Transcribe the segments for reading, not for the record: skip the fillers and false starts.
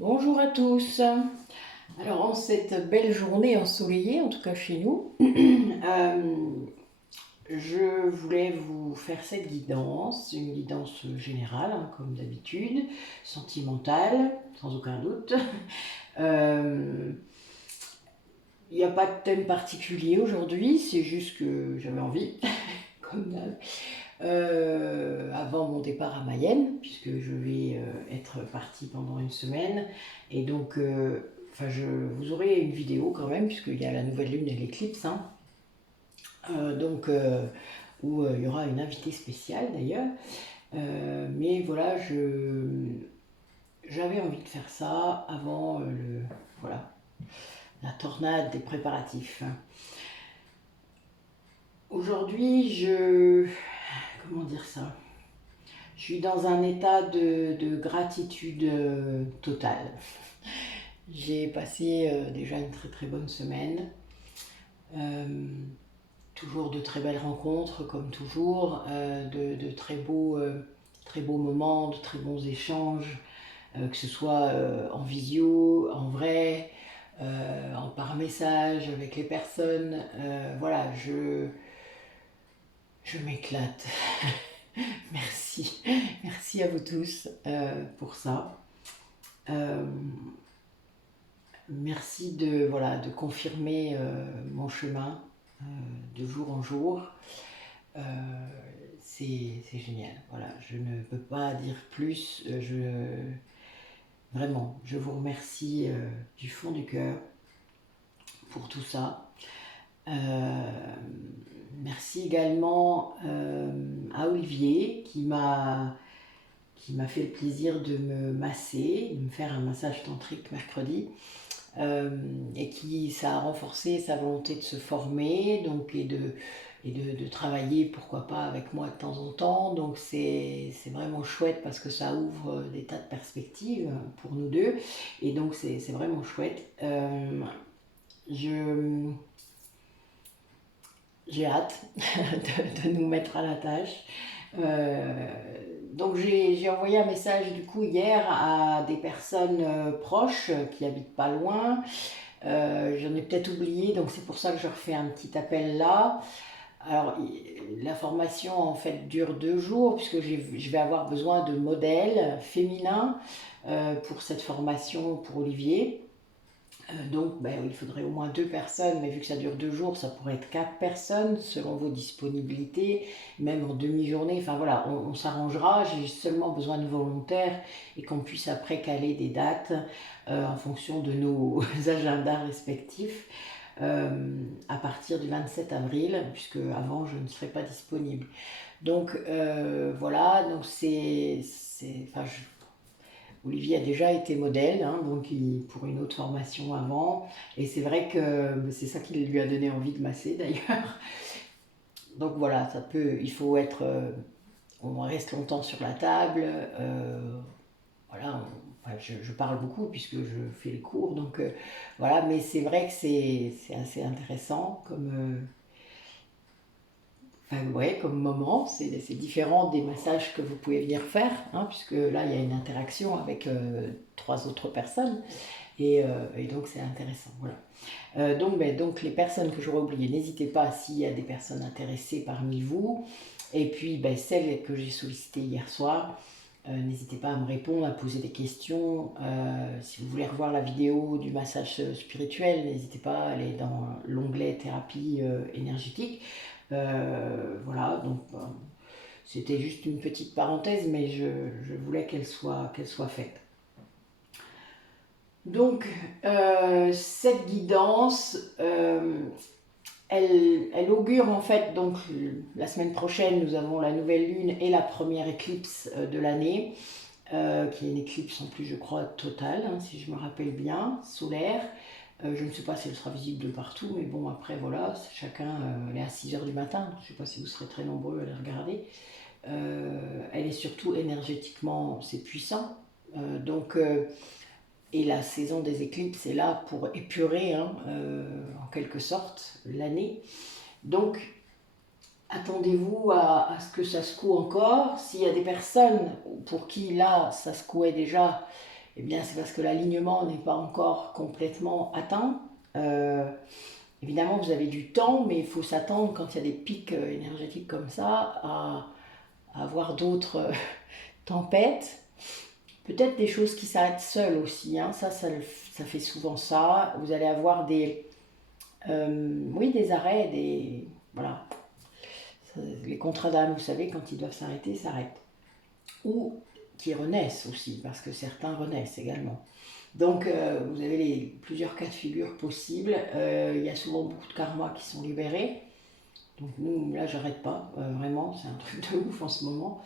Bonjour à tous. Alors en cette belle journée ensoleillée, en tout cas chez nous, je voulais vous faire cette guidance, une guidance générale, hein, comme d'habitude, sentimentale, sans aucun doute. Euh, Il n'y a pas de thème particulier aujourd'hui, c'est juste que j'avais envie, comme d'hab. Avant mon départ à Mayenne, puisque je vais être partie pendant une semaine. Et donc, vous aurez une vidéo quand même, puisqu'il y a la nouvelle lune et l'éclipse. Hein. Où il y aura une invitée spéciale d'ailleurs. Mais voilà, j'avais envie de faire ça avant voilà, la tornade des préparatifs. Aujourd'hui, comment dire ça? Je suis dans un état de gratitude totale. J'ai passé déjà une très très bonne semaine. Euh, Toujours de très belles rencontres, comme toujours, de très beaux moments, de très bons échanges, que ce soit en visio, en vrai, par message avec les personnes. Voilà, je m'éclate. Merci. Merci à vous tous pour ça. Euh, Merci de confirmer mon chemin de jour en jour. Euh, c'est génial. Voilà, je ne peux pas dire plus. Vraiment, je vous remercie du fond du cœur pour tout ça. Euh, Merci également à Olivier qui m'a fait le plaisir de me masser, de me faire un massage tantrique mercredi. Et qui ça a renforcé sa volonté de se former donc de travailler pourquoi pas avec moi de temps en temps. Donc c'est vraiment chouette parce que ça ouvre des tas de perspectives pour nous deux et donc c'est vraiment chouette. Je J'ai hâte de nous mettre à la tâche. Euh, donc j'ai envoyé un message du coup hier à des personnes proches qui habitent pas loin. J'en ai peut-être oublié, donc c'est pour ça que je refais un petit appel là. Alors, la formation en fait dure 2 jours, puisque je vais avoir besoin de modèles féminins pour cette formation pour Olivier. Donc, ben, il faudrait au moins 2 personnes, mais vu que ça dure 2 jours, ça pourrait être 4 personnes selon vos disponibilités, même en demi-journée. Enfin voilà, on s'arrangera. J'ai seulement besoin de volontaires et qu'on puisse après caler des dates en fonction de nos agendas respectifs à partir du 27 avril, puisque avant je ne serai pas disponible. Donc voilà, donc enfin, Olivier a déjà été modèle, hein, donc pour une autre formation avant, et c'est vrai que c'est ça qui lui a donné envie de masser d'ailleurs. Donc voilà, il faut être, on reste longtemps sur la table, voilà, enfin, je parle beaucoup puisque je fais les cours, donc voilà, mais c'est vrai que c'est assez intéressant enfin, ouais, comme moment, c'est différent des massages que vous pouvez venir faire, hein, puisque là, il y a une interaction avec 3 autres personnes, et donc c'est intéressant. Voilà. Donc les personnes que j'aurais oubliées, n'hésitez pas s'il y a des personnes intéressées parmi vous, et puis celles que j'ai sollicitées hier soir, n'hésitez pas à me répondre, à poser des questions. Si vous voulez revoir la vidéo du massage spirituel, n'hésitez pas à aller dans l'onglet thérapie énergétique. Voilà, donc c'était juste une petite parenthèse, mais je voulais qu'elle soit faite. Donc, cette guidance, elle augure en fait, donc la semaine prochaine, nous avons la nouvelle lune et la première éclipse de l'année, qui est une éclipse en plus, je crois, totale, hein, si je me rappelle bien, solaire. Je ne sais pas si elle sera visible de partout, mais bon, après, voilà, chacun, elle est à 6 h du matin, je ne sais pas si vous serez très nombreux à la regarder. Elle est surtout énergétiquement, c'est puissant. Donc, et la saison des éclipses est là pour épurer, hein, en quelque sorte, l'année. Donc, attendez-vous à ce que ça secoue encore. S'il y a des personnes pour qui là, ça secouait déjà Eh bien, c'est parce que l'alignement n'est pas encore complètement atteint. Euh, Évidemment, vous avez du temps, mais il faut s'attendre, quand il y a des pics énergétiques comme ça, à avoir d'autres tempêtes. Peut-être des choses qui s'arrêtent seules aussi, hein. Ça fait souvent ça. Vous allez avoir oui, des arrêts, voilà. Les contrats d'âme, vous savez, quand ils doivent s'arrêter, s'arrêtent. Ou qui renaissent aussi, parce que certains renaissent également. Donc, vous avez plusieurs cas de figure possibles. Il y a souvent beaucoup de karmas qui sont libérés. Donc, nous, là, j'arrête pas, vraiment, c'est un truc de ouf en ce moment.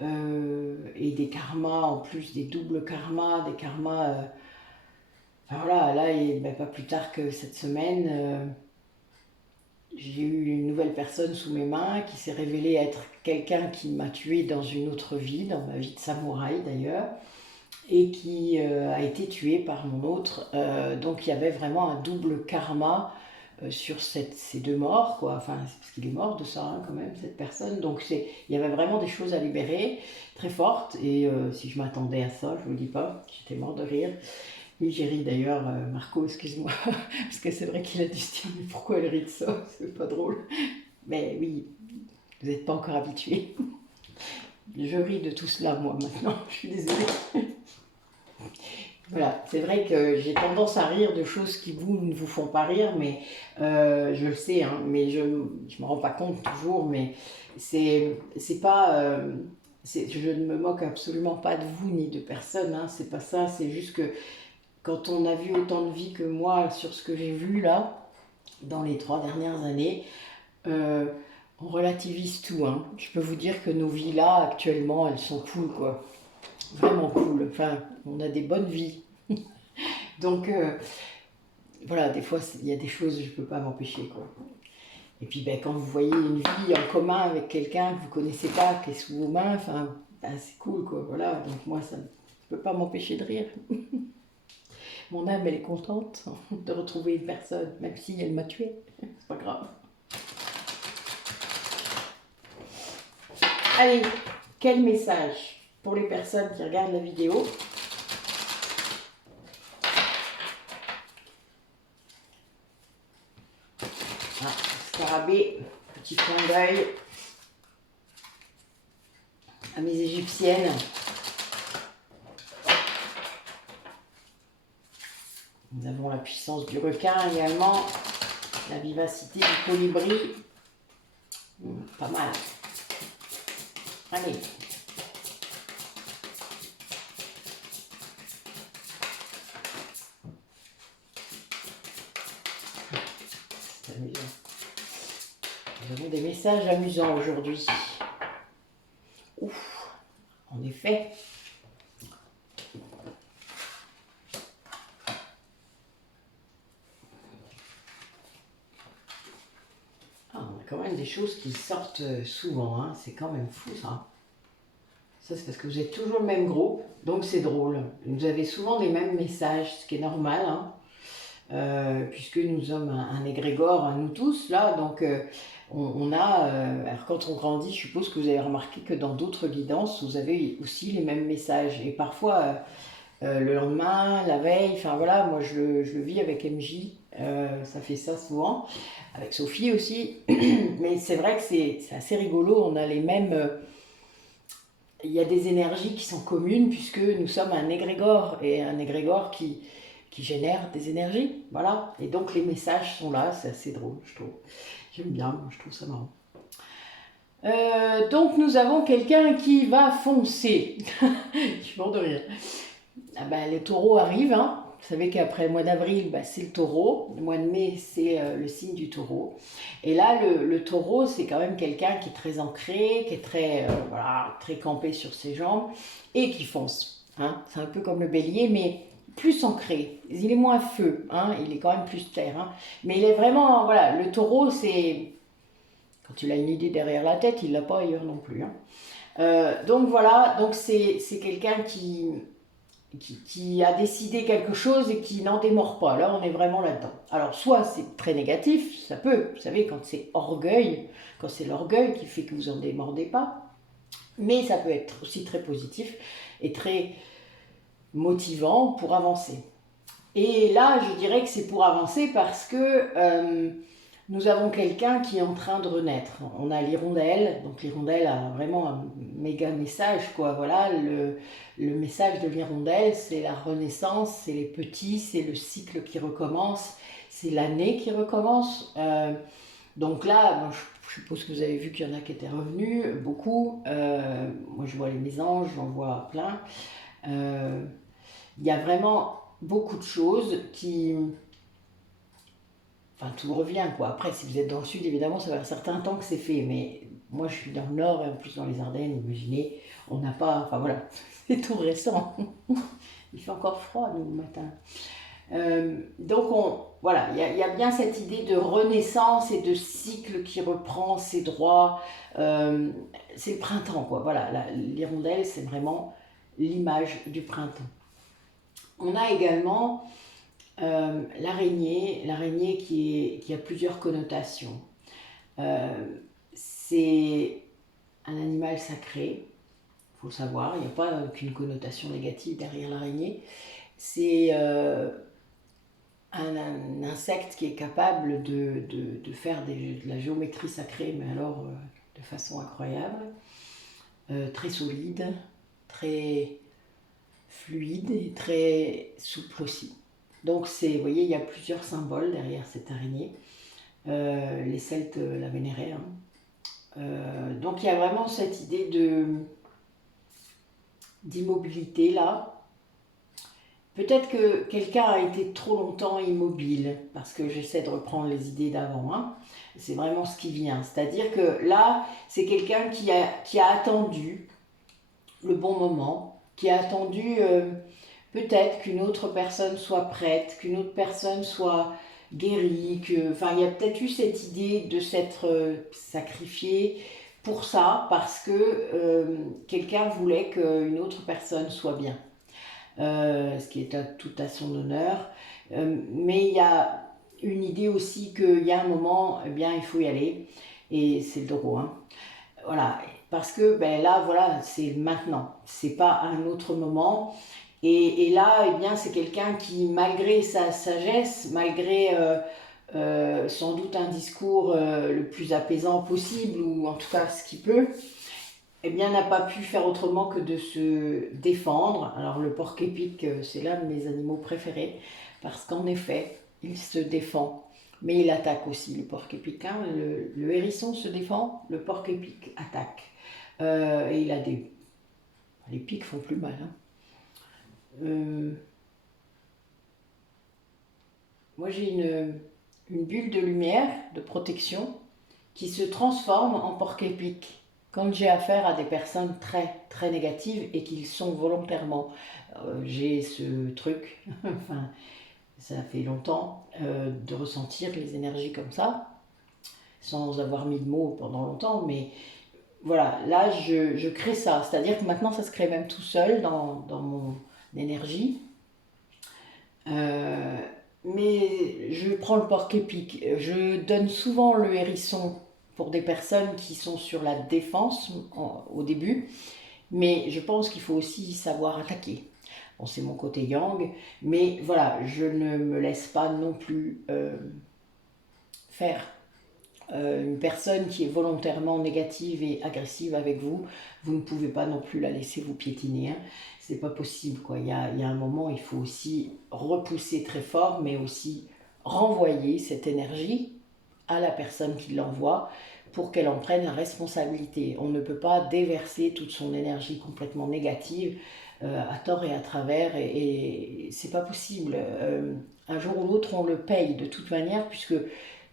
Et des karmas, en plus des doubles karmas, des karmas. Enfin, voilà, là, et, ben, pas plus tard que cette semaine, j'ai eu une nouvelle personne sous mes mains qui s'est révélée être quelqu'un qui m'a tué dans une autre vie, dans ma vie de samouraï d'ailleurs, et qui a été tué par mon autre. Donc il y avait vraiment un double karma sur ces deux morts, quoi. Enfin, parce qu'il est mort de ça, hein, quand même, cette personne. Donc il y avait vraiment des choses à libérer, très fortes. Et si je m'attendais à ça, je vous le dis pas, j'étais mort de rire. Oui, j'ai ri d'ailleurs, Marco, excuse-moi, parce que c'est vrai qu'il a dû se dire, mais pourquoi elle rit de ça? C'est pas drôle. Mais oui, vous n'êtes pas encore habitué. Je ris de tout cela, moi, maintenant, je suis désolée. Voilà, c'est vrai que j'ai tendance à rire de choses qui ne vous font pas rire, mais je le sais, hein, mais je ne me rends pas compte toujours, mais c'est pas... je ne me moque absolument pas de vous ni de personne, hein, c'est pas ça, c'est juste que quand on a vu autant de vie que moi sur ce que j'ai vu là, dans les 3 dernières années, euh, on relativise tout, hein. Je peux vous dire que nos vies là, actuellement, elles sont cool, quoi. Vraiment cool. Enfin, on a des bonnes vies. Donc, voilà, des fois, il y a des choses, je ne peux pas m'empêcher, quoi. Et puis, ben, quand vous voyez une vie en commun avec quelqu'un que vous ne connaissez pas, qui est sous vos mains, enfin, ben, c'est cool, quoi. Voilà, donc moi, ça ne peut pas m'empêcher de rire. Mon âme, elle est contente de retrouver une personne, même si elle m'a tué. C'est pas grave. Allez, quel message pour les personnes qui regardent la vidéo? Ah, scarabée, petit clin d'œil à mes égyptiennes. Nous avons la puissance du requin également, la vivacité du colibri. Pas mal. Allez. C'est amusant. Nous avons des messages amusants aujourd'hui. Ouf, en effet. Ah, on a quand même des choses qui sortent souvent, hein. C'est quand même fou ça. Ça, c'est parce que vous êtes toujours le même groupe, donc c'est drôle. Vous avez souvent les mêmes messages, ce qui est normal, hein. Puisque nous sommes un égrégore, nous tous, là, donc on a... alors quand on grandit, je suppose que vous avez remarqué que dans d'autres guidances, vous avez aussi les mêmes messages. Et parfois, le lendemain, la veille, enfin voilà, moi je le vis avec MJ, ça fait ça souvent, avec Sophie aussi. Mais c'est vrai que c'est assez rigolo, on a les mêmes... il y a des énergies qui sont communes, puisque nous sommes un égrégore, et un égrégore qui génère des énergies, voilà. Et donc les messages sont là, c'est assez drôle, je trouve. J'aime bien, moi, je trouve ça marrant. Donc nous avons quelqu'un qui va foncer. Je suis mort de rire. Ah ben, les taureaux arrivent, hein. Vous savez qu'après le mois d'avril, ben, c'est le taureau. Le mois de mai, c'est le signe du taureau. Et là, le taureau, c'est quand même quelqu'un qui est très ancré, qui est très, voilà, très campé sur ses jambes et qui fonce, hein. C'est un peu comme le bélier, mais plus ancré. Il est moins feu, hein. Il est quand même plus terre, hein. Mais il est vraiment, voilà, le taureau, c'est... Quand il a une idée derrière la tête, il ne l'a pas ailleurs non plus, hein. Donc voilà, donc c'est quelqu'un qui a décidé quelque chose et qui n'en démord pas. Là, on est vraiment là-dedans. Alors, soit c'est très négatif, ça peut, vous savez, quand c'est orgueil, quand c'est l'orgueil qui fait que vous en démordez pas, mais ça peut être aussi très positif et très motivant pour avancer. Et là, je dirais que c'est pour avancer parce que nous avons quelqu'un qui est en train de renaître. On a l'hirondelle, donc l'hirondelle a vraiment un méga message, quoi. Voilà, le message de l'hirondelle, c'est la renaissance, c'est les petits, c'est le cycle qui recommence, c'est l'année qui recommence. Donc là, bon, je suppose que vous avez vu qu'il y en a qui étaient revenus, beaucoup. Moi, je vois les mésanges, j'en vois plein. Euh, Il y a vraiment beaucoup de choses qui... Enfin, tout revient, quoi. Après, si vous êtes dans le sud, évidemment, ça fait un certain temps que c'est fait. Mais moi, je suis dans le nord, et en plus dans les Ardennes, imaginez, on n'a pas... Enfin, voilà, c'est tout récent. Il fait encore froid, nous, le matin. Donc, voilà, il y a bien cette idée de renaissance et de cycle qui reprend ses droits. C'est le printemps, quoi. Voilà, l'hirondelle, c'est vraiment l'image du printemps. On a également l'araignée qui a plusieurs connotations. C'est un animal sacré, il faut le savoir, il n'y a pas qu'une connotation négative derrière l'araignée. C'est un insecte qui est capable de faire de la géométrie sacrée, mais alors de façon incroyable, très solide, très fluide et très souple aussi. Donc vous voyez, il y a plusieurs symboles derrière cette araignée. Les Celtes la vénéraient. Hein. Donc il y a vraiment cette idée d'immobilité là. Peut-être que quelqu'un a été trop longtemps immobile, parce que j'essaie de reprendre les idées d'avant. Hein. C'est vraiment ce qui vient. C'est-à-dire que là, c'est quelqu'un qui a attendu le bon moment, qui a attendu peut-être qu'une autre personne soit prête, qu'une autre personne soit guérie, enfin il y a peut-être eu cette idée de s'être sacrifié pour ça, parce que quelqu'un voulait qu'une autre personne soit bien, ce qui est tout à son honneur. Mais il y a une idée aussi qu'il y a un moment, eh bien il faut y aller, et c'est le taureau. Hein. Voilà, parce que ben là, voilà, c'est maintenant, c'est pas un autre moment. Et là, eh bien, c'est quelqu'un qui, malgré sa sagesse, malgré sans doute un discours le plus apaisant possible, ou en tout cas ce qu'il peut, eh bien, n'a pas pu faire autrement que de se défendre. Alors, le porc-épic, c'est l'un de mes animaux préférés, parce qu'en effet, il se défend. Mais il attaque aussi, le porc-épic. Hein. Le hérisson se défend, le porc-épic attaque. Et il a des... Les pics font plus mal. Hein. Moi, j'ai une bulle de lumière, de protection, qui se transforme en porc-épic quand j'ai affaire à des personnes très, très négatives et qui le sont volontairement. J'ai ce truc, enfin, ça fait longtemps, de ressentir les énergies comme ça, sans avoir mis de mots pendant longtemps, mais voilà, là, je crée ça. C'est-à-dire que maintenant, ça se crée même tout seul dans mon énergie. Euh, mais je prends le porc-épic. Je donne souvent le hérisson pour des personnes qui sont sur la défense au début, mais je pense qu'il faut aussi savoir attaquer. Bon, c'est mon côté yang, mais voilà, je ne me laisse pas non plus faire. Une personne qui est volontairement négative et agressive avec vous, vous ne pouvez pas non plus la laisser vous piétiner. Hein. C'est pas possible, quoi. Il y a un moment, il faut aussi repousser très fort, mais aussi renvoyer cette énergie à la personne qui l'envoie pour qu'elle en prenne la responsabilité. On ne peut pas déverser toute son énergie complètement négative à tort et à travers, et c'est pas possible. Un jour ou l'autre, on le paye de toute manière, puisque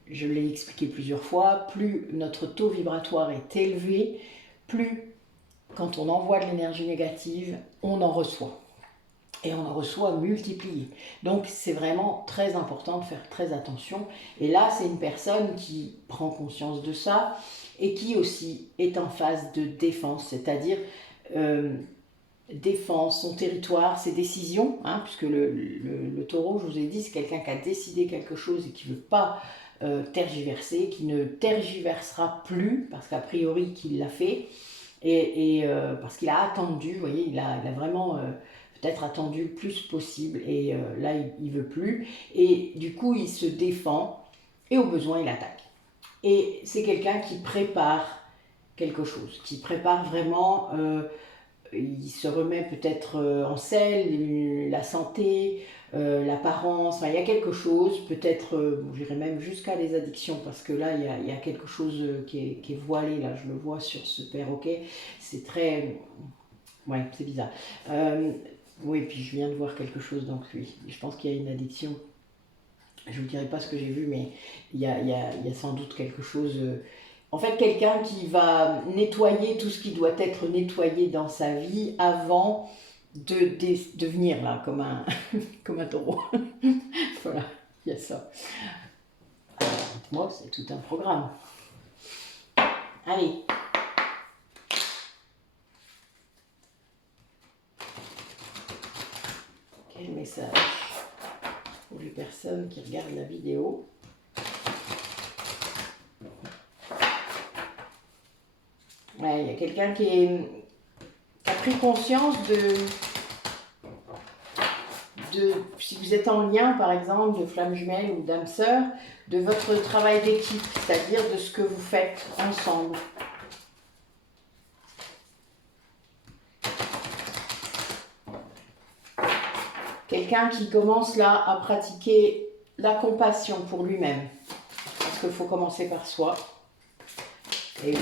je l'ai expliqué plusieurs fois, plus notre taux vibratoire est élevé, plus quand on envoie de l'énergie négative, on en reçoit. Et on en reçoit multiplié. Donc c'est vraiment très important de faire très attention. Et là, c'est une personne qui prend conscience de ça et qui aussi est en phase de défense, c'est-à-dire défense, son territoire, ses décisions, hein, puisque le taureau, je vous ai dit, c'est quelqu'un qui a décidé quelque chose et qui ne veut pas tergiverser, qui ne tergiversera plus, parce qu'a priori qu'il l'a fait, et parce qu'il a attendu, vous voyez, il a vraiment peut-être attendu le plus possible et là il veut plus et du coup il se défend et au besoin il attaque. Et c'est quelqu'un qui prépare quelque chose, qui prépare vraiment, il se remet peut-être en selle, la santé, l'apparence, enfin, il y a quelque chose, peut-être, bon, j'irais même jusqu'à les addictions, parce que là, il y a quelque chose qui est voilé, là, je le vois sur ce perroquet, c'est très... Ouais, c'est bizarre. Oui, puis je viens de voir quelque chose, donc oui, je pense qu'il y a une addiction. Je ne vous dirai pas ce que j'ai vu, mais il y a sans doute quelque chose... En fait, quelqu'un qui va nettoyer tout ce qui doit être nettoyé dans sa vie avant de devenir là, comme un, comme un taureau. Voilà, il y a ça. Moi, c'est tout un programme. Allez. Quel message pour les personnes qui regardent la vidéo. Ouais, il y a quelqu'un qui a pris conscience si vous êtes en lien, par exemple, de flamme jumelle ou d'âme sœur, de votre travail d'équipe, c'est-à-dire de ce que vous faites ensemble. Quelqu'un qui commence là à pratiquer la compassion pour lui-même. Parce qu'il faut commencer par soi. Et oui,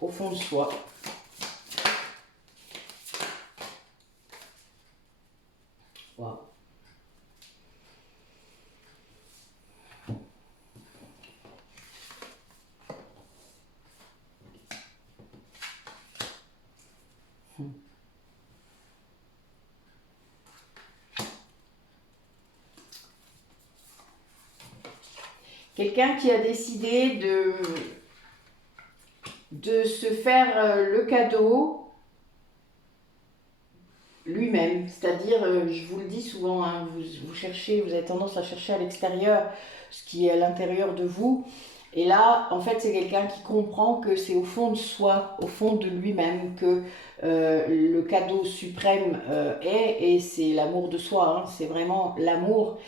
au fond de soi. Wow. Quelqu'un qui a décidé de se faire le cadeau lui-même. C'est-à-dire, je vous le dis souvent, hein, vous cherchez, vous avez tendance à chercher à l'extérieur ce qui est à l'intérieur de vous. Et là, en fait, c'est quelqu'un qui comprend que c'est au fond de soi, au fond de lui-même, que le cadeau suprême est, et c'est l'amour de soi, hein, c'est vraiment l'amour,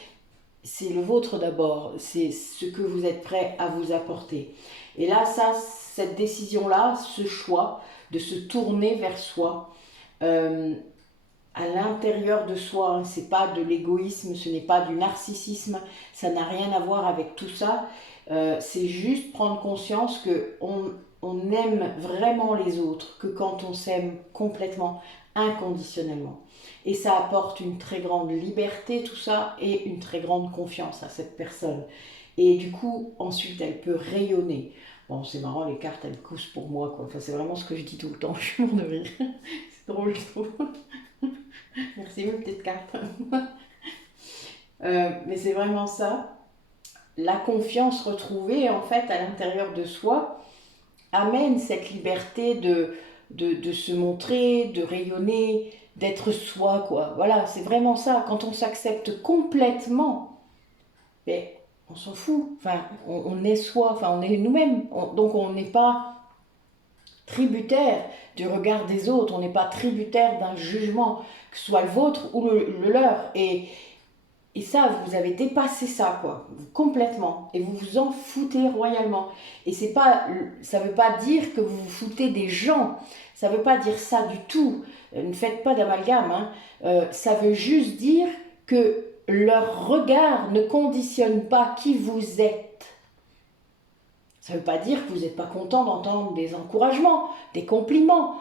c'est le vôtre d'abord, c'est ce que vous êtes prêt à vous apporter. Et là, ça, cette décision-là, ce choix de se tourner vers soi, à l'intérieur de soi, hein, c'est pas de l'égoïsme, ce n'est pas du narcissisme, ça n'a rien à voir avec tout ça. C'est juste prendre conscience que on aime vraiment les autres, que quand on s'aime complètement, inconditionnellement. Et ça apporte une très grande liberté, tout ça, et une très grande confiance à cette personne. Et du coup, ensuite, elle peut rayonner. Bon, c'est marrant, les cartes, elles coussent pour moi, quoi. Enfin, c'est vraiment ce que je dis tout le temps, je suis mort de rire. C'est drôle, je trouve. Merci, mes petites cartes. Mais c'est vraiment ça. La confiance retrouvée, en fait, à l'intérieur de soi, amène cette liberté de se montrer, de rayonner, d'être soi, quoi. Voilà, c'est vraiment ça. Quand on s'accepte complètement, ben, on s'en fout. Enfin, on est soi, enfin, on est nous-mêmes. Donc, on n'est pas tributaire du regard des autres, on n'est pas tributaire d'un jugement, que ce soit le vôtre ou le leur. Et ça, vous avez dépassé ça, quoi, complètement. Et vous vous en foutez royalement. Et c'est pas, ça veut pas dire que vous vous foutez des gens. Ça veut pas dire ça du tout. Ne faites pas d'amalgame, hein. Ça veut juste dire que leur regard ne conditionne pas qui vous êtes. Ça veut pas dire que vous n'êtes pas content d'entendre des encouragements, des compliments.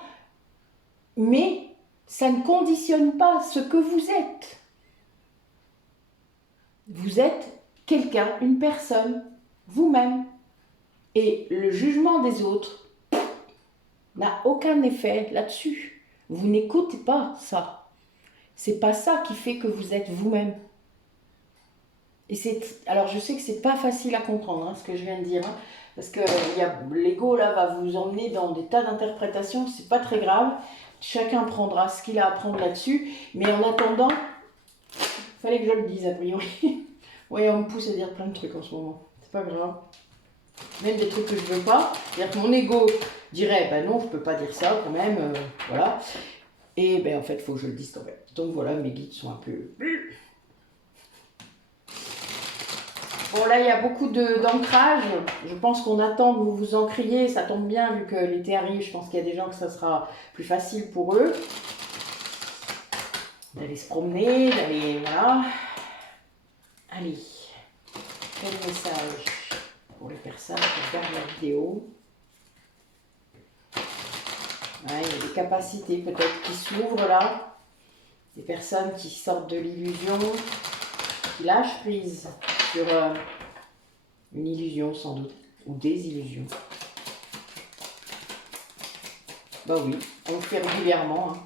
Mais ça ne conditionne pas ce que vous êtes. Vous êtes quelqu'un, une personne, vous-même. Et le jugement des autres n'a aucun effet là-dessus. Vous n'écoutez pas ça. C'est pas ça qui fait que vous êtes vous-même. Et alors je sais que c'est pas facile à comprendre, hein, ce que je viens de dire, hein, parce que l'ego là va vous emmener dans des tas d'interprétations. C'est pas très grave. Chacun prendra ce qu'il a à prendre là-dessus. Mais en attendant, il fallait que je le dise a priori. Oui, on me pousse à dire plein de trucs en ce moment. C'est pas grave. Même des trucs que je veux pas. C'est-à-dire que mon ego dirait, ben non, je peux pas dire ça quand même, voilà. Et ben en fait, il faut que je le dise quand même. Donc voilà, mes guides sont un peu... Bon, là, il y a beaucoup d'ancrage. Je pense qu'on attend que vous vous encriez. Ça tombe bien, vu que l'été arrive. Je pense qu'il y a des gens que ça sera plus facile pour eux. D'aller se promener, d'aller... Voilà. Allez. Quel message pour les personnes qui regardent la vidéo? Ouais, il y a des capacités peut-être qui s'ouvrent là. Des personnes qui sortent de l'illusion, qui lâchent prise sur une illusion sans doute, ou des illusions. Bah oui, on le fait régulièrement, hein.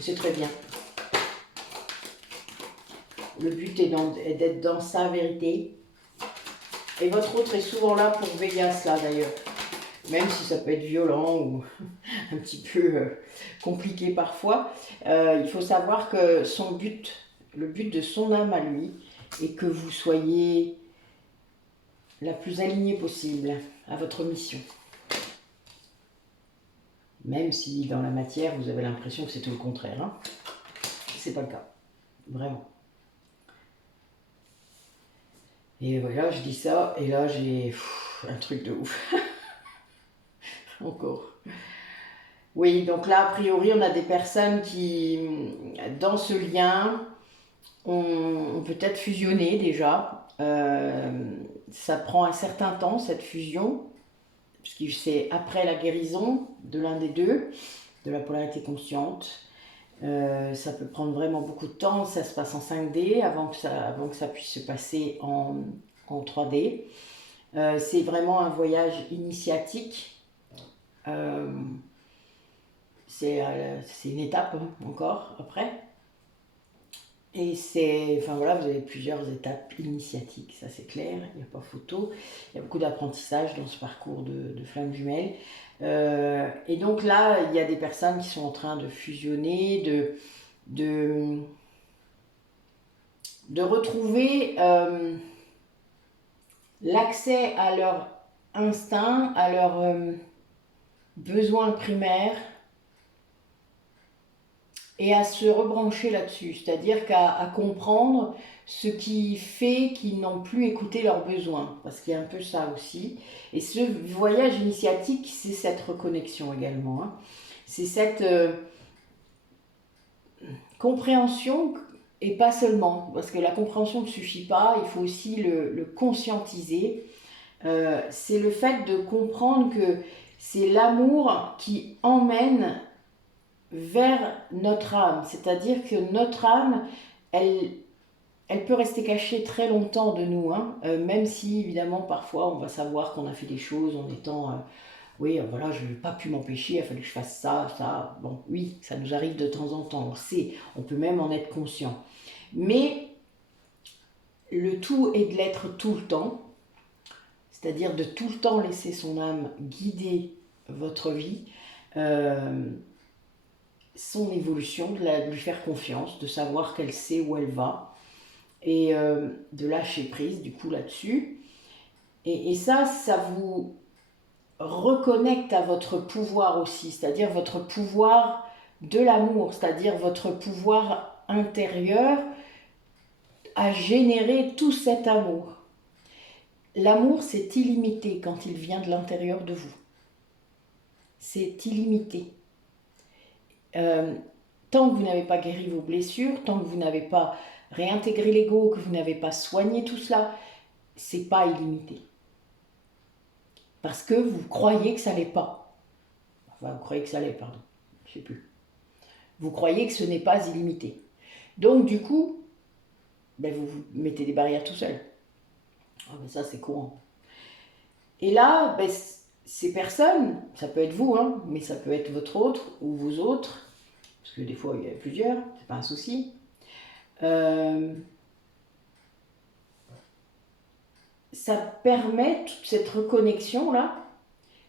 C'est très bien. Le but est d'être dans sa vérité. Et votre autre est souvent là pour veiller à cela d'ailleurs. Même si ça peut être violent ou un petit peu compliqué parfois. Il faut savoir que son but, le but de son âme à lui, est que vous soyez la plus alignée possible à votre mission. Même si dans la matière, vous avez l'impression que c'est tout le contraire. Hein. C'est pas le cas. Vraiment. Et voilà, je dis ça, et là j'ai un truc de ouf. Encore. Oui, donc là, a priori, on a des personnes qui, dans ce lien, ont peut-être fusionné déjà. Ça prend un certain temps, cette fusion, puisque c'est après la guérison de l'un des deux, de la polarité consciente. Ça peut prendre vraiment beaucoup de temps, ça se passe en 5D avant que ça puisse se passer en 3D. C'est vraiment un voyage initiatique. C'est une étape hein, encore après. Et c'est, enfin voilà, vous avez plusieurs étapes initiatiques, ça c'est clair, il n'y a pas photo. Il y a beaucoup d'apprentissage dans ce parcours de flammes jumelles. Et donc là, il y a des personnes qui sont en train de fusionner, de retrouver l'accès à leur instinct, à leurs besoins primaires, et à se rebrancher là-dessus, c'est-à-dire qu'à comprendre ce qui fait qu'ils n'ont plus écouté leurs besoins, parce qu'il y a un peu ça aussi. Et ce voyage initiatique, c'est cette reconnexion également. Hein. C'est cette compréhension, et pas seulement, parce que la compréhension ne suffit pas, il faut aussi le conscientiser. C'est le fait de comprendre que c'est l'amour qui emmène vers notre âme, c'est-à-dire que notre âme, elle peut rester cachée très longtemps de nous, hein, même si évidemment parfois on va savoir qu'on a fait des choses en étant, oui voilà, je n'ai pas pu m'empêcher, il a fallu que je fasse ça, bon oui, ça nous arrive de temps en temps, on sait, on peut même en être conscient, mais le tout est de l'être tout le temps, c'est-à-dire de tout le temps laisser son âme guider votre vie, son évolution, de lui faire confiance, de savoir qu'elle sait où elle va et de lâcher prise du coup là-dessus. Et ça vous reconnecte à votre pouvoir aussi, c'est-à-dire votre pouvoir de l'amour, c'est-à-dire votre pouvoir intérieur à générer tout cet amour. L'amour, c'est illimité quand il vient de l'intérieur de vous. C'est illimité. Tant que vous n'avez pas guéri vos blessures, tant que vous n'avez pas réintégré l'ego, que vous n'avez pas soigné tout cela, c'est pas illimité. Parce que vous croyez que ça l'est pas. Enfin, vous croyez que ça l'est, pardon. Je sais plus. Vous croyez que ce n'est pas illimité. Donc, du coup, ben, vous mettez des barrières tout seul. Ah, ben ça, c'est courant. Et là, ben, ces personnes, ça peut être vous, hein, mais ça peut être votre autre ou vous autres, parce que des fois il y a plusieurs, c'est pas un souci. Ça permet toute cette reconnexion là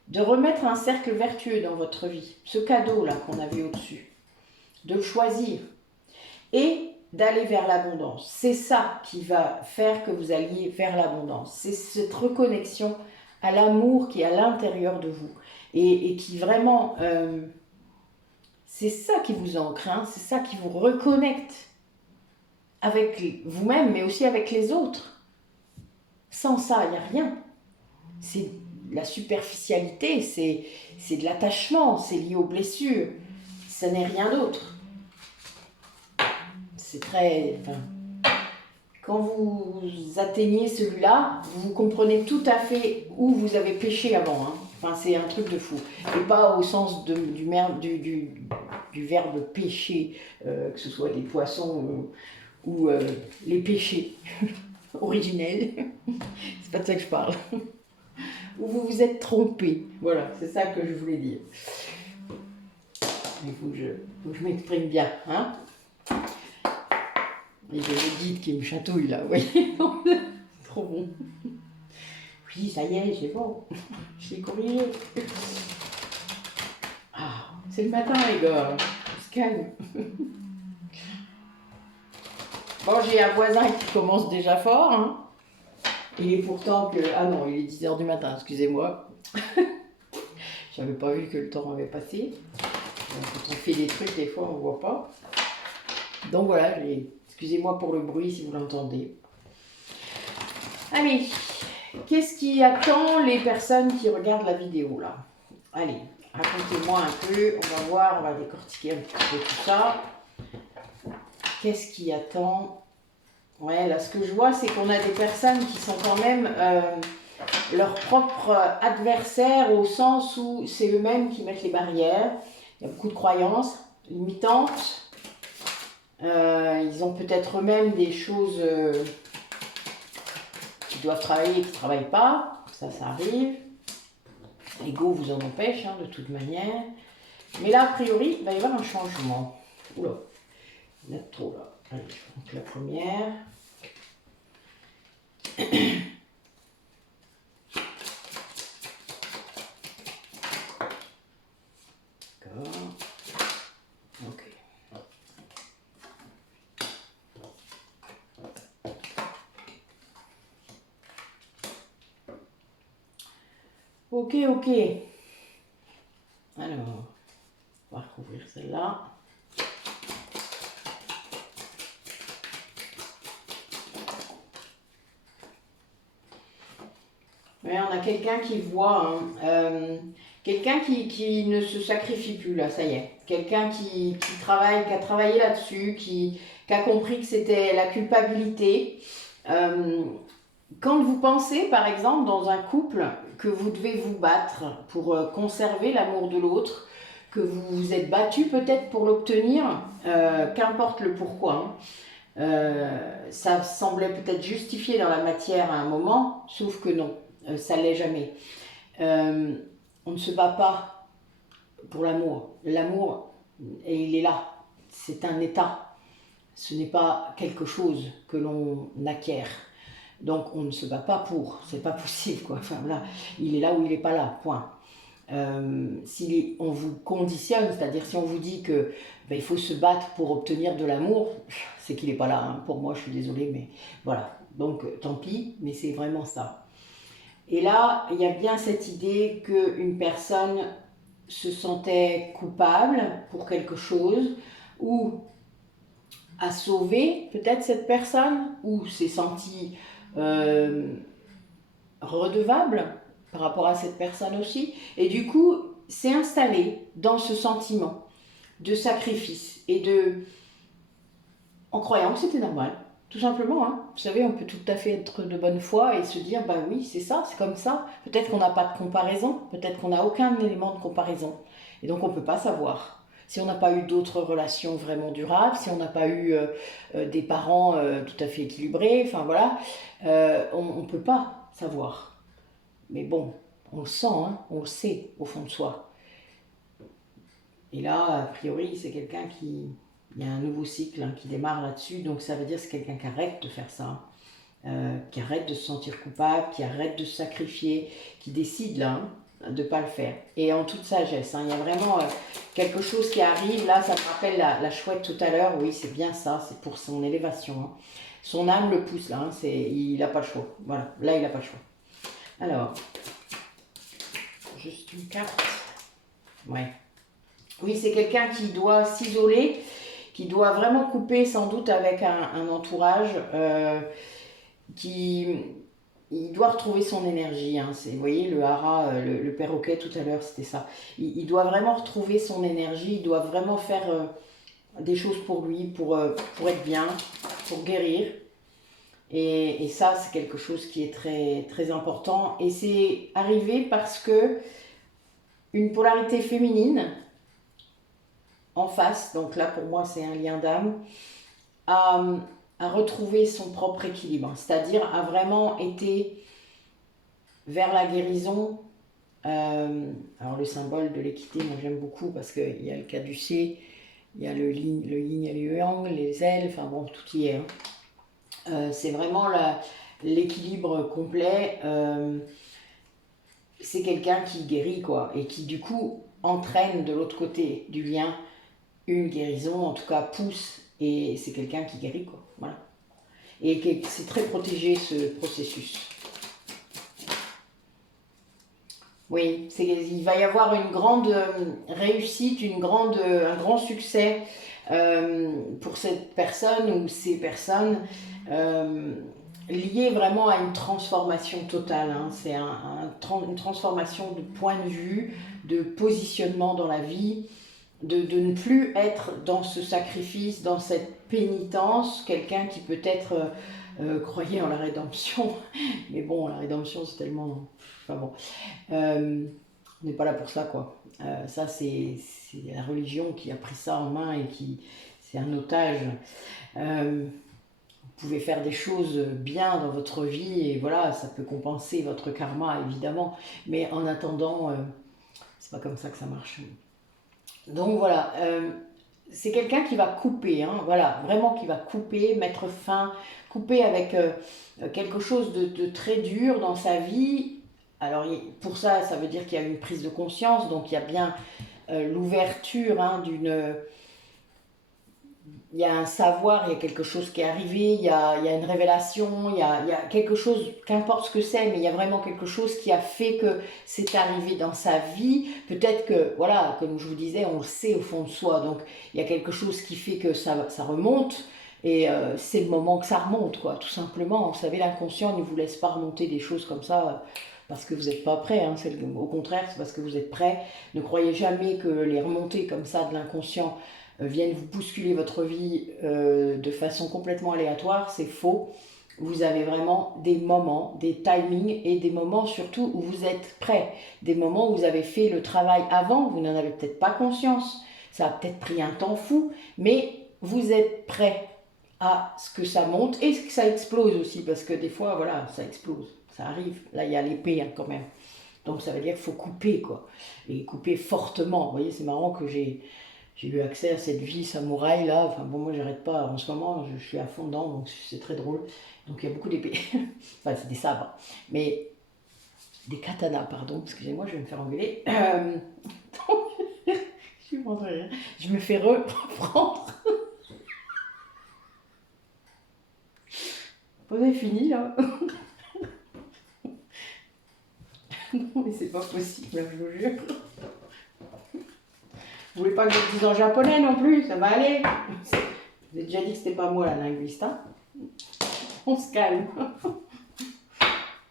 de remettre un cercle vertueux dans votre vie, ce cadeau là qu'on a vu au-dessus, de le choisir et d'aller vers l'abondance. C'est ça qui va faire que vous alliez vers l'abondance. C'est cette reconnexion à l'amour qui est à l'intérieur de vous et qui vraiment C'est ça qui vous ancre, hein, c'est ça qui vous reconnecte avec vous-même, mais aussi avec les autres. Sans ça, il n'y a rien. C'est la superficialité, c'est de l'attachement, c'est lié aux blessures. Ça n'est rien d'autre. C'est très... Enfin, quand vous atteignez celui-là, vous comprenez tout à fait où vous avez péché avant. Hein. Enfin, c'est un truc de fou. Et pas au sens du verbe pécher, que ce soit des poissons ou les péchés originels. C'est pas de ça que je parle. Où vous vous êtes trompé. Voilà, c'est ça que je voulais dire. Il faut que je m'exprime bien. Hein. Et j'ai le guide qui me chatouille là, vous voyez. Trop bon. Oui, ça y est, c'est bon. Je l'ai corrigé. Ah, c'est le matin, les gars. On se calme. Bon, j'ai un voisin qui commence déjà fort. Hein. Il est pourtant que... Ah non, il est 10h du matin, excusez-moi. J'avais pas vu que le temps avait passé. Quand on fait des trucs, des fois, on voit pas. Donc voilà, excusez-moi pour le bruit si vous l'entendez. Allez, qu'est-ce qui attend les personnes qui regardent la vidéo là? Allez, racontez-moi un peu, on va voir, on va décortiquer un petit peu tout ça. Qu'est-ce qui attend? Ouais, là ce que je vois, c'est qu'on a des personnes qui sont quand même leurs propres adversaires au sens où c'est eux-mêmes qui mettent les barrières. Il y a beaucoup de croyances limitantes. Ils ont peut-être eux-mêmes des choses qui doivent travailler et qui ne travaillent pas. Ça arrive. L'ego vous en empêche, hein, de toute manière. Mais là, a priori, il va y avoir un changement. Oula, il y en a trop là. Allez, je monte la première. D'accord. Ok. Ok. Alors, on va recouvrir celle-là. Ouais, on a quelqu'un qui voit, hein, quelqu'un qui ne se sacrifie plus, là, ça y est. Quelqu'un qui travaille, qui a travaillé là-dessus, qui a compris que c'était la culpabilité. Quand vous pensez, par exemple, dans un couple, que vous devez vous battre pour conserver l'amour de l'autre, que vous vous êtes battu peut-être pour l'obtenir, qu'importe le pourquoi, hein, ça semblait peut-être justifié dans la matière à un moment, sauf que non, ça ne l'est jamais. On ne se bat pas pour l'amour. L'amour, et il est là, c'est un état. Ce n'est pas quelque chose que l'on acquiert. Donc on ne se bat pas pour, c'est pas possible quoi. Enfin là, il est là ou il n'est pas là, point. Si on vous conditionne, c'est-à-dire si on vous dit que il faut se battre pour obtenir de l'amour, c'est qu'il n'est pas là. Hein. Pour moi, je suis désolée, mais voilà. Donc tant pis, mais c'est vraiment ça. Et là, il y a bien cette idée qu'une personne se sentait coupable pour quelque chose ou a sauvé peut-être cette personne ou s'est sentie redevable par rapport à cette personne aussi. Et du coup, s'est installé dans ce sentiment de sacrifice et en croyant que c'était normal. Tout simplement, hein. Vous savez, on peut tout à fait être de bonne foi et se dire, bah oui, c'est ça, c'est comme ça. Peut-être qu'on n'a pas de comparaison, peut-être qu'on n'a aucun élément de comparaison. Et donc, on ne peut pas savoir. Si on n'a pas eu d'autres relations vraiment durables, si on n'a pas eu des parents tout à fait équilibrés, enfin voilà, on ne peut pas savoir. Mais bon, on le sent, hein, on le sait au fond de soi. Et là, a priori, c'est quelqu'un qui... Il y a un nouveau cycle hein, qui démarre là-dessus, donc ça veut dire que c'est quelqu'un qui arrête de faire ça, qui arrête de se sentir coupable, qui arrête de se sacrifier, qui décide là de ne pas le faire. Et en toute sagesse, hein, il y a vraiment quelque chose qui arrive, là ça me rappelle la chouette tout à l'heure, oui c'est bien ça, c'est pour son élévation. Hein. Son âme le pousse là, hein, il n'a pas le choix, voilà, là il n'a pas le choix. Alors, juste une carte, ouais. Oui, c'est quelqu'un qui doit s'isoler, qui doit vraiment couper sans doute avec un entourage, qui il doit retrouver son énergie. Hein. Vous voyez, le hara, le perroquet tout à l'heure, c'était ça. Il doit vraiment retrouver son énergie, il doit vraiment faire des choses pour lui, pour être bien, pour guérir. Et ça, c'est quelque chose qui est très, très important. Et c'est arrivé parce que une polarité féminine en face, donc là pour moi c'est un lien d'âme, a, a retrouvé son propre équilibre, c'est-à-dire a vraiment été vers la guérison. Alors le symbole de l'équité, moi j'aime beaucoup parce qu'il y a le caducée, il y a le yin et le yang, les ailes, enfin bon, tout y est. Hein. C'est vraiment l'équilibre complet. C'est quelqu'un qui guérit, quoi, et qui du coup entraîne de l'autre côté du lien une guérison, en tout cas pousse, et c'est quelqu'un qui guérit, quoi. Voilà. Et c'est très protégé ce processus. Oui, il va y avoir une grande réussite, un grand succès pour cette personne ou ces personnes liées vraiment à une transformation totale. Hein. C'est une transformation de point de vue, de positionnement dans la vie, de ne plus être dans ce sacrifice, dans cette pénitence, quelqu'un qui peut-être croyait en la rédemption, mais bon, la rédemption c'est tellement... Enfin bon, on n'est pas là pour ça, quoi. Ça, c'est la religion qui a pris ça en main et c'est un otage. Vous pouvez faire des choses bien dans votre vie et voilà, ça peut compenser votre karma, évidemment. Mais en attendant, c'est pas comme ça que ça marche. Donc voilà, c'est quelqu'un qui va couper, hein, voilà, vraiment qui va couper, mettre fin, couper avec quelque chose de très dur dans sa vie. Alors pour ça, ça veut dire qu'il y a une prise de conscience, donc il y a bien l'ouverture hein, il y a un savoir, il y a quelque chose qui est arrivé, il y a une révélation, il y a quelque chose, qu'importe ce que c'est, mais il y a vraiment quelque chose qui a fait que c'est arrivé dans sa vie. Peut-être que, voilà, comme je vous disais, on le sait au fond de soi, donc il y a quelque chose qui fait que ça remonte, et c'est le moment que ça remonte, quoi, tout simplement. Vous savez, l'inconscient ne vous laisse pas remonter des choses comme ça parce que vous n'êtes pas prêt, hein. Au contraire, c'est parce que vous êtes prêt. Ne croyez jamais que les remontées comme ça de l'inconscient viennent vous bousculer votre vie de façon complètement aléatoire, c'est faux. Vous avez vraiment des moments, des timings et des moments surtout où vous êtes prêt. Des moments où vous avez fait le travail avant, vous n'en avez peut-être pas conscience. Ça a peut-être pris un temps fou, mais vous êtes prêt à ce que ça monte et que ça explose aussi, parce que des fois, voilà, ça explose, ça arrive. Là, il y a l'épée hein, quand même. Donc ça veut dire qu'il faut couper, quoi. Et couper fortement. Vous voyez, c'est marrant que j'ai eu accès à cette vie samouraï là. Enfin bon, moi j'arrête pas. En ce moment, je suis à fond dedans, donc c'est très drôle. Donc il y a beaucoup d'épées. Enfin, c'est des sabres. Mais des katanas, pardon. Excusez-moi, je vais me faire engueuler. Je me fais reprendre. Vous avez fini là? Non, mais c'est pas possible, là, je vous jure. Vous voulez pas que je le dise en japonais non plus? Ça va aller? Je vous ai déjà dit que c'était pas moi la linguiste, hein? On se calme.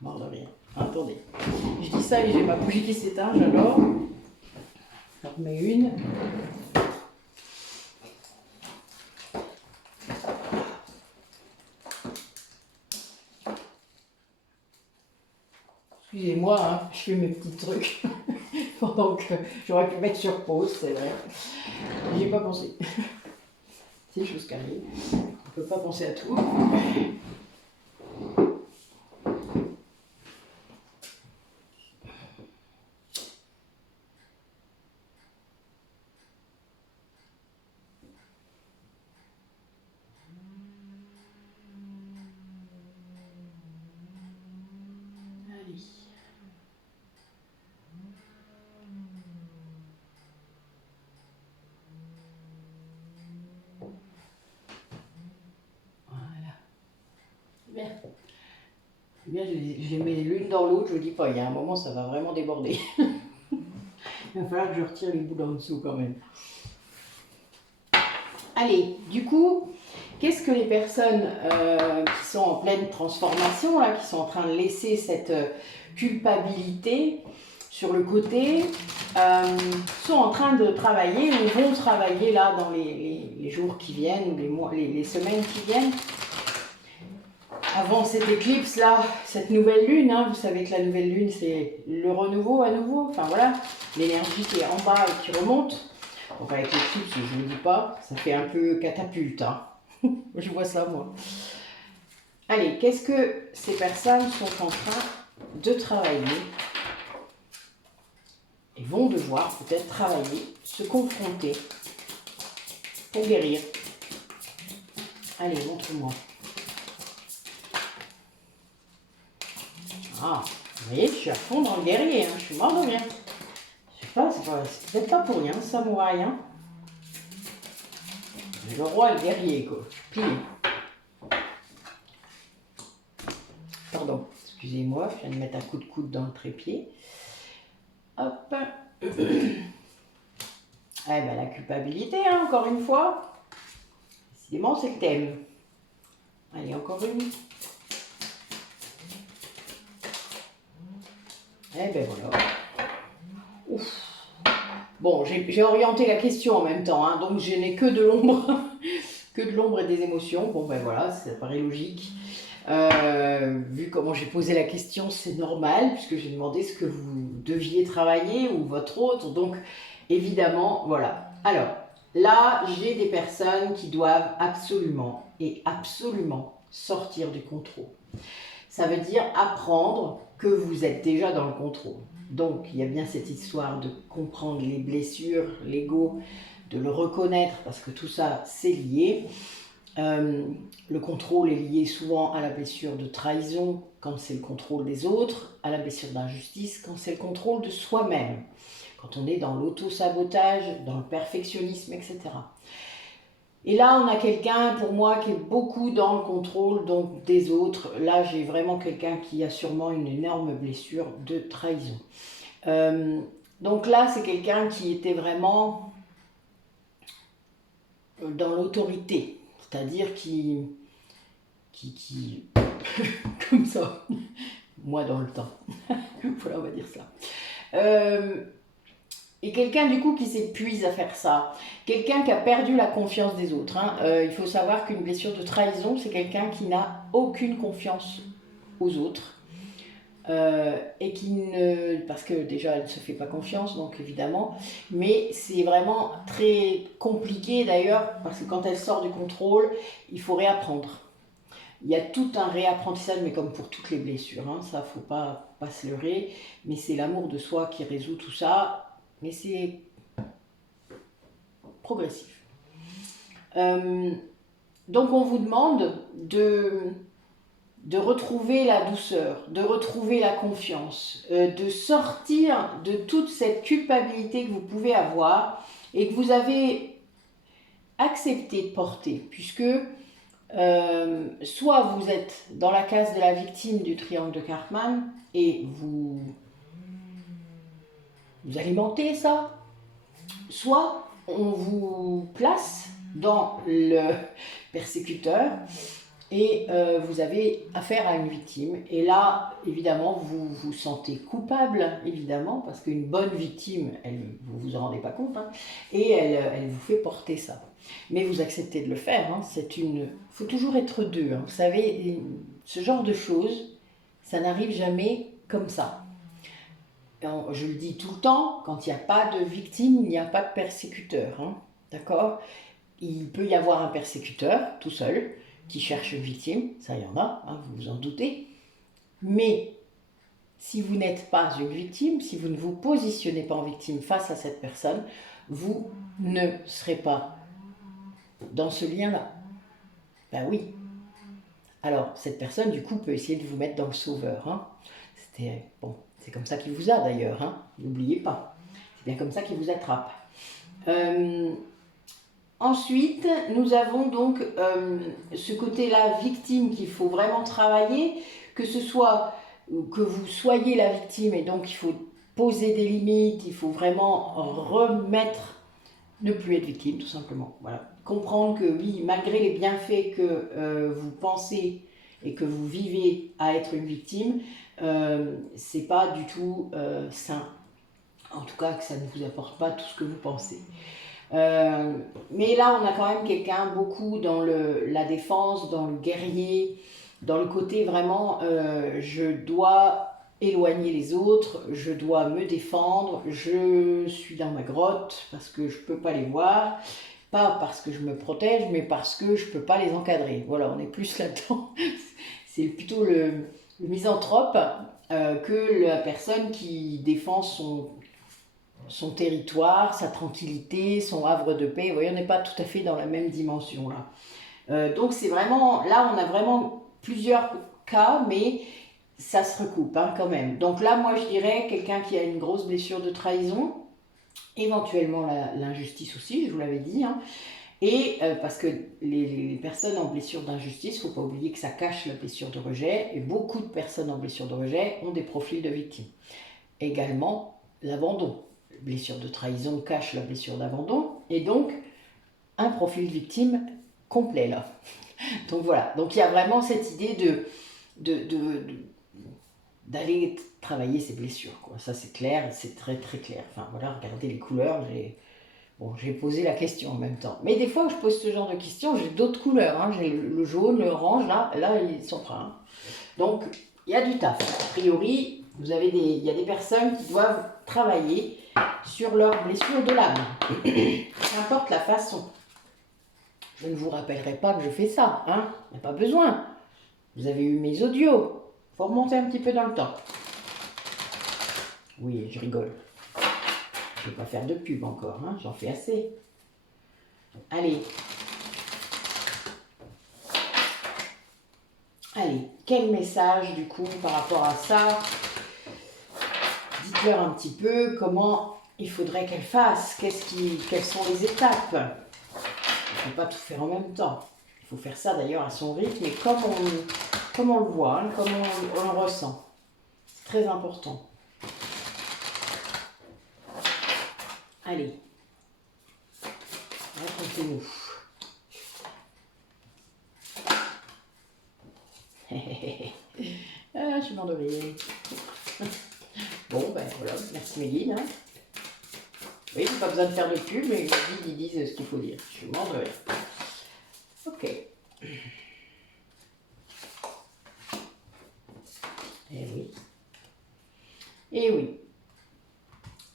Mort de rire. Attendez. Je dis ça et j'ai ma bougie qui s'éteint, j'adore. J'en remets une. Excusez-moi, hein, je fais mes petits trucs. Pendant que j'aurais pu mettre sur pause, c'est vrai. J'y ai pas pensé. C'est des choses qui arrivent. On ne peut pas penser à tout. Allez. Voilà. Bien. Bien, je les mets l'une dans l'autre, je vous dis pas, il y a un moment ça va vraiment déborder. Il va falloir que je retire les bouts en dessous quand même. Allez, du coup, qu'est-ce que les personnes qui sont en pleine transformation, là, qui sont en train de laisser cette culpabilité sur le côté, sont en train de travailler ou vont travailler là dans les jours qui viennent ou les mois, les semaines qui viennent. Avant cette éclipse là, cette nouvelle lune, hein, vous savez que la nouvelle lune c'est le renouveau à nouveau, enfin voilà, l'énergie qui est en bas et qui remonte. Donc avec l'éclipse, je ne vous dis pas, ça fait un peu catapulte, hein. Je vois ça moi. Allez, qu'est-ce que ces personnes sont en train de travailler et vont devoir peut-être travailler, se confronter pour guérir. Allez, montre-moi. Ah, vous voyez, je suis à fond dans le guerrier, hein. Je suis mort de rien. Je sais pas, c'est peut-être pas pour rien, samouraï, hein. Le roi et le guerrier, quoi. Plié. Pardon, excusez-moi, je viens de mettre un coup de coude dans le trépied. Hop. Eh ben, la culpabilité, hein, encore une fois. Décidément, c'est le thème. Allez, encore une. Eh ben voilà. Ouf. Bon, j'ai orienté la question en même temps, hein, donc je n'ai que de l'ombre, que de l'ombre et des émotions. Bon ben voilà, ça paraît logique. Vu comment j'ai posé la question, c'est normal, puisque j'ai demandé ce que vous deviez travailler ou votre autre. Donc évidemment, voilà. Alors là, j'ai des personnes qui doivent absolument et absolument sortir du contrôle. Ça veut dire apprendre que vous êtes déjà dans le contrôle. Donc, il y a bien cette histoire de comprendre les blessures, l'ego, de le reconnaître, parce que tout ça, c'est lié. Le contrôle est lié souvent à la blessure de trahison, quand c'est le contrôle des autres, à la blessure d'injustice, quand c'est le contrôle de soi-même, quand on est dans l'auto-sabotage, dans le perfectionnisme, etc. Et là, on a quelqu'un, pour moi, qui est beaucoup dans le contrôle donc, des autres. Là, j'ai vraiment quelqu'un qui a sûrement une énorme blessure de trahison. Donc là, c'est quelqu'un qui était vraiment dans l'autorité, c'est-à-dire qui comme ça, moi dans le temps. Voilà, on va dire ça. Et quelqu'un du coup qui s'épuise à faire ça, quelqu'un qui a perdu la confiance des autres. Hein. Il faut savoir qu'une blessure de trahison, c'est quelqu'un qui n'a aucune confiance aux autres et qui ne... Parce que déjà, elle ne se fait pas confiance, donc évidemment, mais c'est vraiment très compliqué d'ailleurs, parce que quand elle sort du contrôle, il faut réapprendre. Il y a tout un réapprentissage, mais comme pour toutes les blessures, hein, ça, faut pas se leurrer, mais c'est l'amour de soi qui résout tout ça. Mais c'est progressif. Donc on vous demande de retrouver la douceur, de retrouver la confiance, de sortir de toute cette culpabilité que vous pouvez avoir et que vous avez accepté de porter, puisque soit vous êtes dans la case de la victime du triangle de Karpman et vous alimentez ça, soit on vous place dans le persécuteur et vous avez affaire à une victime. Et là, évidemment, vous vous sentez coupable, évidemment, parce qu'une bonne victime, vous vous en rendez pas compte, hein, et elle vous fait porter ça. Mais vous acceptez de le faire. Hein, faut toujours être deux. Hein, vous savez, ce genre de choses, ça n'arrive jamais comme ça. Je le dis tout le temps, quand il n'y a pas de victime, il n'y a pas de persécuteur. Hein, d'accord ? Il peut y avoir un persécuteur, tout seul, qui cherche une victime, ça il y en a, hein, vous vous en doutez. Mais si vous n'êtes pas une victime, si vous ne vous positionnez pas en victime face à cette personne, vous ne serez pas dans ce lien-là. Ben oui. Alors, cette personne, du coup, peut essayer de vous mettre dans le sauveur. Hein. Bon, c'est comme ça qu'il vous a d'ailleurs, hein. N'oubliez pas. C'est bien comme ça qu'il vous attrape. Ensuite, nous avons donc ce côté-là, victime, qu'il faut vraiment travailler, que ce soit que vous soyez la victime, et donc il faut poser des limites, il faut vraiment remettre, ne plus être victime tout simplement. Voilà. Comprendre que oui, malgré les bienfaits que vous pensez et que vous vivez à être une victime, c'est pas du tout sain. En tout cas, que ça ne vous apporte pas tout ce que vous pensez. Mais là, on a quand même quelqu'un beaucoup dans la défense, dans le guerrier, dans le côté vraiment, je dois éloigner les autres, je dois me défendre, je suis dans ma grotte parce que je ne peux pas les voir, pas parce que je me protège, mais parce que je ne peux pas les encadrer. Voilà, on est plus là-dedans. C'est plutôt le misanthrope que la personne qui défend son territoire, sa tranquillité, son havre de paix. Vous voyez, on n'est pas tout à fait dans la même dimension là. Donc c'est vraiment, là on a vraiment plusieurs cas, mais ça se recoupe hein, quand même. Donc là moi je dirais quelqu'un qui a une grosse blessure de trahison, éventuellement l'injustice aussi, je vous l'avais dit, hein. Et parce que les personnes en blessure d'injustice, il ne faut pas oublier que ça cache la blessure de rejet, et beaucoup de personnes en blessure de rejet ont des profils de victimes. Également l'abandon. Blessure de trahison cache la blessure d'abandon, et donc un profil victime complet là. Donc voilà, donc il y a vraiment cette idée d'aller travailler ses blessures, quoi. Ça c'est clair, c'est très très clair. Enfin voilà, regardez les couleurs, j'ai posé la question en même temps. Mais des fois où je pose ce genre de questions, j'ai d'autres couleurs, hein. J'ai le jaune, le orange, là ils sont prêts. Hein. Donc il y a du taf. A priori, il y a des personnes qui doivent travailler sur leurs blessures de l'âme. Qu'importe la façon. Je ne vous rappellerai pas que je fais ça, hein. Il n'y a pas besoin. Vous avez eu mes audios. Il faut remonter un petit peu dans le temps. Oui, je rigole. Je ne vais pas faire de pub encore, hein. J'en fais assez. Allez. Allez, quel message du coup par rapport à ça? Dites-leur un petit peu comment il faudrait qu'elle fasse, quelles sont les étapes. Il ne faut pas tout faire en même temps. Il faut faire ça d'ailleurs à son rythme et comme on le voit, hein, comme on le ressent. C'est très important. Allez, racontez-nous. Ah, je suis m'endormie. Bon, ben voilà, merci mes guides. Hein. Oui, pas besoin de faire de pub, mais les guides ils disent ce qu'il faut dire. Je suis m'endormie. Ok. Eh oui. Eh oui.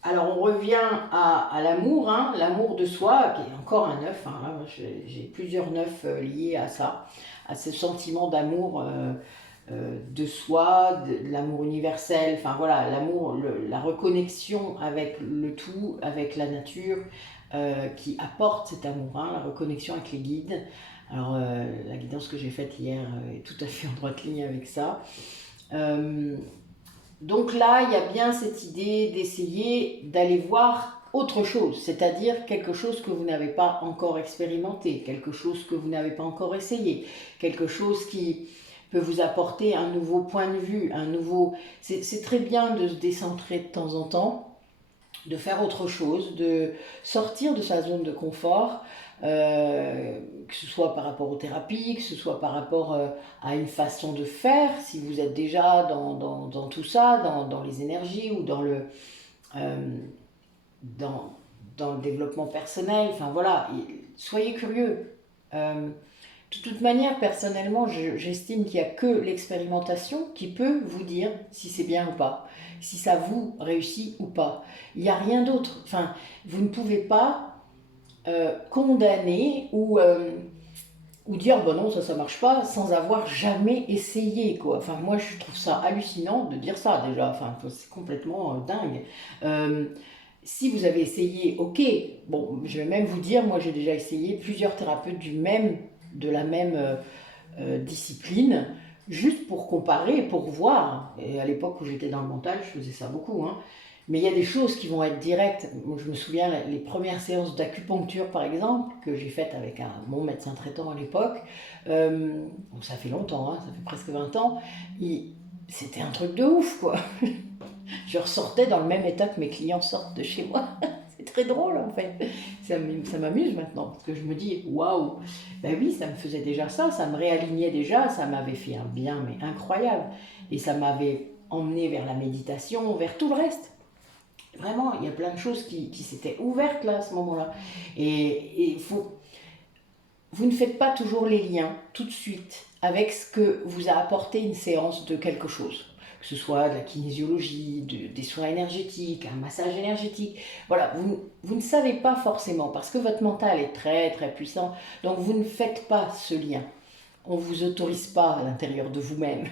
Alors on revient à l'amour, hein, l'amour de soi, qui est encore un œuf. Hein, j'ai plusieurs neufs liés à ça, à ce sentiment d'amour de soi, de l'amour universel, enfin voilà, l'amour, la reconnexion avec le tout, avec la nature, qui apporte cet amour, hein, la reconnexion avec les guides. Alors la guidance que j'ai faite hier est tout à fait en droite ligne avec ça. Donc là, il y a bien cette idée d'essayer d'aller voir autre chose, c'est-à-dire quelque chose que vous n'avez pas encore expérimenté, quelque chose que vous n'avez pas encore essayé, quelque chose qui peut vous apporter un nouveau point de vue, un nouveau... C'est très bien de se décentrer de temps en temps, de faire autre chose, de sortir de sa zone de confort, que ce soit par rapport aux thérapies, que ce soit par rapport à une façon de faire, si vous êtes déjà dans tout ça, dans les énergies ou dans dans le développement personnel, enfin voilà, soyez curieux. De toute manière, personnellement, j'estime qu'il n'y a que l'expérimentation qui peut vous dire si c'est bien ou pas, si ça vous réussit ou pas. Il n'y a rien d'autre. Enfin, vous ne pouvez pas condamner ou dire bah non, ça marche pas sans avoir jamais essayé, quoi. Enfin, moi, je trouve ça hallucinant de dire ça déjà. Enfin, c'est complètement dingue. Si vous avez essayé, ok. Bon, je vais même vous dire, moi, j'ai déjà essayé plusieurs thérapeutes de la même discipline, juste pour comparer, pour voir. Et à l'époque où j'étais dans le mental, je faisais ça beaucoup. Hein. Mais il y a des choses qui vont être directes. Moi, je me souviens les premières séances d'acupuncture, par exemple, que j'ai faites avec mon médecin traitant à l'époque. Donc ça fait longtemps, hein, ça fait presque 20 ans. C'était un truc de ouf, quoi. je ressortais dans le même état que mes clients sortent de chez moi. C'est très drôle en fait. Ça m'amuse maintenant parce que je me dis waouh, ben oui, ça me faisait déjà ça me réalignait déjà, ça m'avait fait un bien mais incroyable et ça m'avait emmené vers la méditation, vers tout le reste. Vraiment, il y a plein de choses qui s'étaient ouvertes là à ce moment-là. Et vous ne faites pas toujours les liens tout de suite avec ce que vous a apporté une séance de quelque chose. Que ce soit de la kinésiologie, des soins énergétiques, un massage énergétique. Voilà, vous ne savez pas forcément parce que votre mental est très très puissant. Donc vous ne faites pas ce lien. On ne vous autorise pas à l'intérieur de vous-même,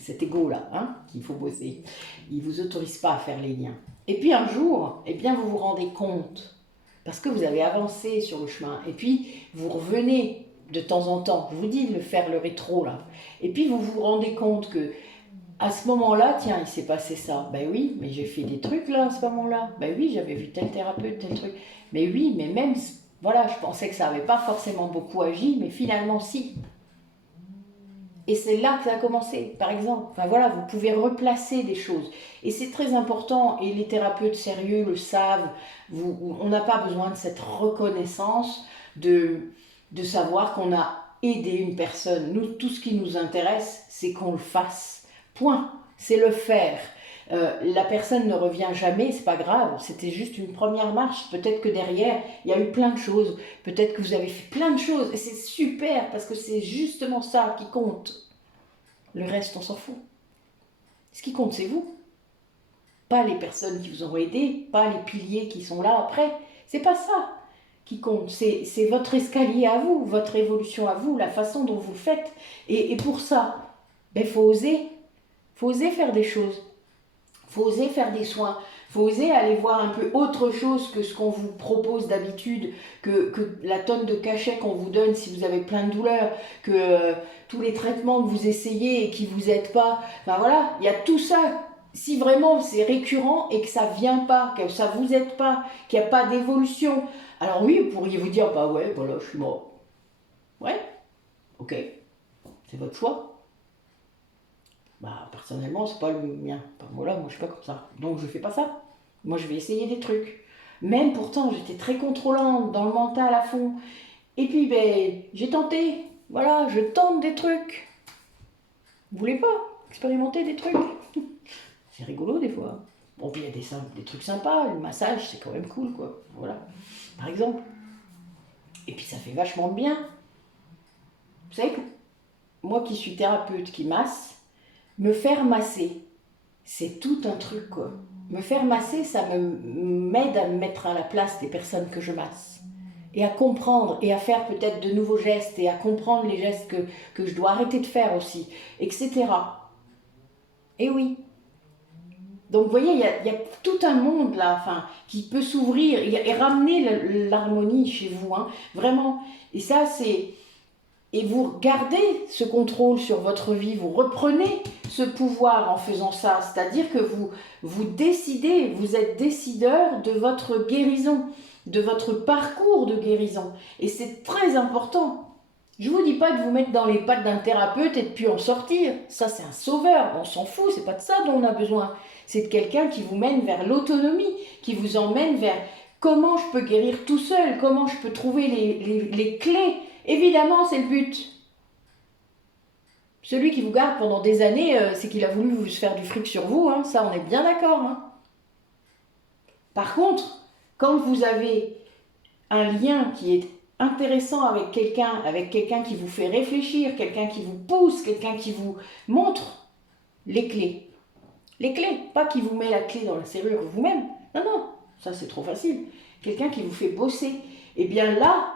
cet ego-là, hein, qu'il faut bosser. Il ne vous autorise pas à faire les liens. Et puis un jour, eh bien, vous vous rendez compte, parce que vous avez avancé sur le chemin, et puis vous revenez de temps en temps, je vous dis de faire le rétro là, et puis vous vous rendez compte que à ce moment-là, tiens, il s'est passé ça. Ben oui, mais j'ai fait des trucs là à ce moment-là. Ben oui, j'avais vu tel thérapeute, tel truc. Mais oui, mais même, voilà, je pensais que ça n'avait pas forcément beaucoup agi, mais finalement si. Et c'est là que ça a commencé, par exemple. Enfin voilà, vous pouvez replacer des choses. Et c'est très important, et les thérapeutes sérieux le savent, on n'a pas besoin de cette reconnaissance de savoir qu'on a aidé une personne. Nous, tout ce qui nous intéresse, c'est qu'on le fasse. Point. C'est le faire. La personne ne revient jamais, c'est pas grave, c'était juste une première marche. Peut-être que derrière, il y a eu plein de choses. Peut-être que vous avez fait plein de choses. Et c'est super, parce que c'est justement ça qui compte. Le reste, on s'en fout. Ce qui compte, c'est vous. Pas les personnes qui vous ont aidé, pas les piliers qui sont là après. C'est pas ça qui compte. C'est votre escalier à vous, votre évolution à vous, la façon dont vous le faites. Et pour ça, ben, faut oser. Faut oser faire des choses. Faut oser faire des soins. Faut oser aller voir un peu autre chose que ce qu'on vous propose d'habitude, que la tonne de cachets qu'on vous donne si vous avez plein de douleurs, que tous les traitements que vous essayez et qui vous aident pas. Enfin voilà, il y a tout ça. Si vraiment c'est récurrent et que ça vient pas, que ça vous aide pas, qu'il n'y a pas d'évolution, alors oui, vous pourriez vous dire, bah ouais, voilà, je suis mort. Ouais, ok, c'est votre choix. Bah, personnellement, c'est pas le mien. Enfin, voilà, moi je suis pas comme ça. Donc je fais pas ça. Moi je vais essayer des trucs. Même pourtant, j'étais très contrôlante, dans le mental à fond. Et puis, ben, j'ai tenté. Voilà, je tente des trucs. Vous voulez pas expérimenter des trucs? C'est rigolo des fois. Bon, puis il y a des trucs sympas. Le massage, c'est quand même cool, quoi. Voilà, par exemple. Et puis ça fait vachement de bien. Vous savez que moi qui suis thérapeute, qui masse, me faire masser, c'est tout un truc, quoi. Me faire masser, ça m'aide à me mettre à la place des personnes que je masse. Et à comprendre, et à faire peut-être de nouveaux gestes, et à comprendre les gestes que je dois arrêter de faire aussi, etc. Et oui. Donc vous voyez, il y a tout un monde là, enfin, qui peut s'ouvrir et ramener l'harmonie chez vous, hein, vraiment. Et ça, c'est... Et vous gardez ce contrôle sur votre vie, vous reprenez ce pouvoir en faisant ça. C'est-à-dire que vous décidez, vous êtes décideur de votre guérison, de votre parcours de guérison. Et c'est très important. Je ne vous dis pas de vous mettre dans les pattes d'un thérapeute et de puis en sortir. Ça, c'est un sauveur. On s'en fout, c'est pas de ça dont on a besoin. C'est de quelqu'un qui vous mène vers l'autonomie, qui vous emmène vers comment je peux guérir tout seul, comment je peux trouver les clés. Évidemment, c'est le but. Celui qui vous garde pendant des années, c'est qu'il a voulu vous faire du fric sur vous, hein. Ça on est bien d'accord. Hein. Par contre, quand vous avez un lien qui est intéressant avec quelqu'un qui vous fait réfléchir, quelqu'un qui vous pousse, quelqu'un qui vous montre les clés. Les clés, pas qui vous met la clé dans la serrure vous-même. Non, non, ça c'est trop facile. Quelqu'un qui vous fait bosser. Eh bien là,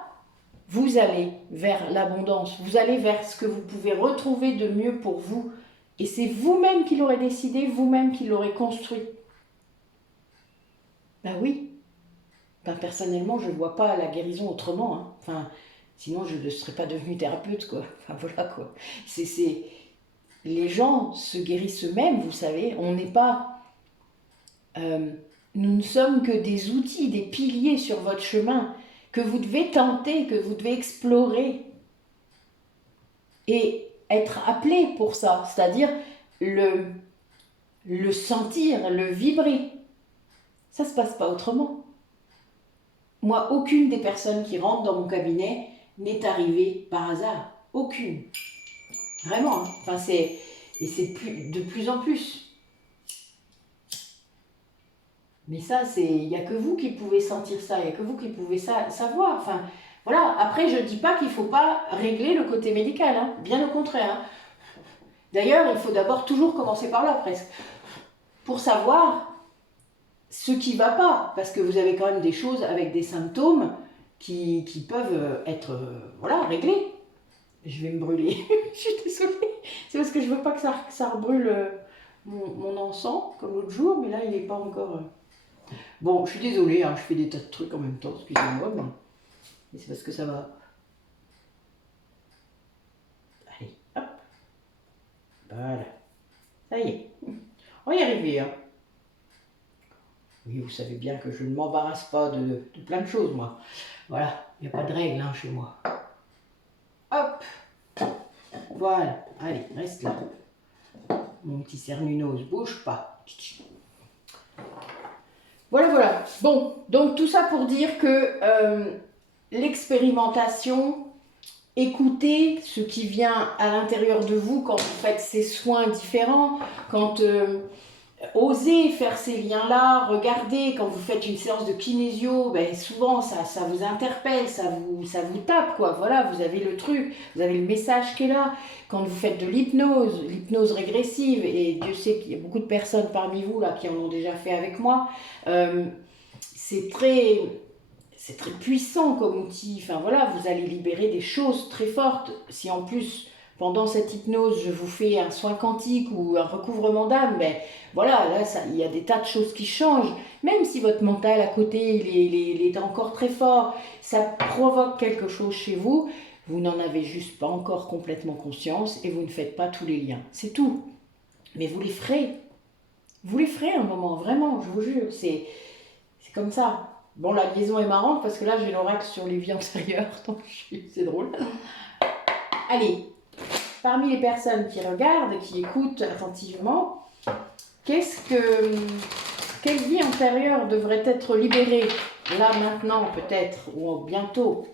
vous allez vers l'abondance, vous allez vers ce que vous pouvez retrouver de mieux pour vous. Et c'est vous-même qui l'aurez décidé, vous-même qui l'aurez construit. Ben oui. Ben personnellement, je ne vois pas la guérison autrement. Hein. Enfin, sinon, je ne serais pas devenue thérapeute, quoi. Enfin, voilà, quoi. Les gens se guérissent eux-mêmes, vous savez. On n'est pas... nous ne sommes que des outils, des piliers sur votre chemin que vous devez tenter, que vous devez explorer et être appelé pour ça. C'est-à-dire, le le sentir, le vibrer. Ça ne se passe pas autrement. Moi, aucune des personnes qui rentrent dans mon cabinet n'est arrivée par hasard. Aucune. Vraiment. Hein. Enfin, et c'est de plus en plus. Mais ça, il n'y a que vous qui pouvez sentir ça, il n'y a que vous qui pouvez savoir. Enfin, voilà. Après, je ne dis pas qu'il ne faut pas régler le côté médical, hein. Bien au contraire. Hein. D'ailleurs, il faut d'abord toujours commencer par là, presque, pour savoir ce qui ne va pas. Parce que vous avez quand même des choses avec des symptômes qui peuvent être voilà, réglés. Je vais me brûler, je suis désolée. C'est parce que je ne veux pas que ça rebrûle mon encens, comme l'autre jour, mais là, il n'est pas encore... Bon, je suis désolée, hein, je fais des tas de trucs en même temps, excusez-moi, mais c'est parce que ça va. Allez, hop. Voilà. Ça y est. On va y arriver. Hein. Oui, vous savez bien que je ne m'embarrasse pas de plein de choses, moi. Voilà, il n'y a pas de règle hein, chez moi. Hop. Voilà. Allez, reste là. Mon petit cernunos, bouge pas. Voilà, voilà. Bon, donc tout ça pour dire que l'expérimentation, écoutez ce qui vient à l'intérieur de vous quand vous faites ces soins différents, quand osez faire ces liens-là, regardez, quand vous faites une séance de kinésio, ben souvent ça vous interpelle, ça vous tape, quoi. Voilà, vous avez le truc, vous avez le message qui est là. Quand vous faites de l'hypnose régressive, et Dieu sait qu'il y a beaucoup de personnes parmi vous là qui en ont déjà fait avec moi, c'est très puissant comme outil. Enfin voilà, vous allez libérer des choses très fortes. Si en plus, pendant cette hypnose, je vous fais un soin quantique ou un recouvrement d'âme, ben voilà, là, il y a des tas de choses qui changent. Même si votre mental à côté, il est encore très fort, ça provoque quelque chose chez vous. Vous n'en avez juste pas encore complètement conscience et vous ne faites pas tous les liens. C'est tout. Mais vous les ferez. Vous les ferez un moment, vraiment, je vous jure. C'est comme ça. Bon, la liaison est marrante parce que là, j'ai l'oracle sur les vies antérieures, donc c'est drôle. Allez, parmi les personnes qui regardent, qui écoutent attentivement, quelle vie antérieure devrait être libérée, là, maintenant, peut-être, ou bientôt?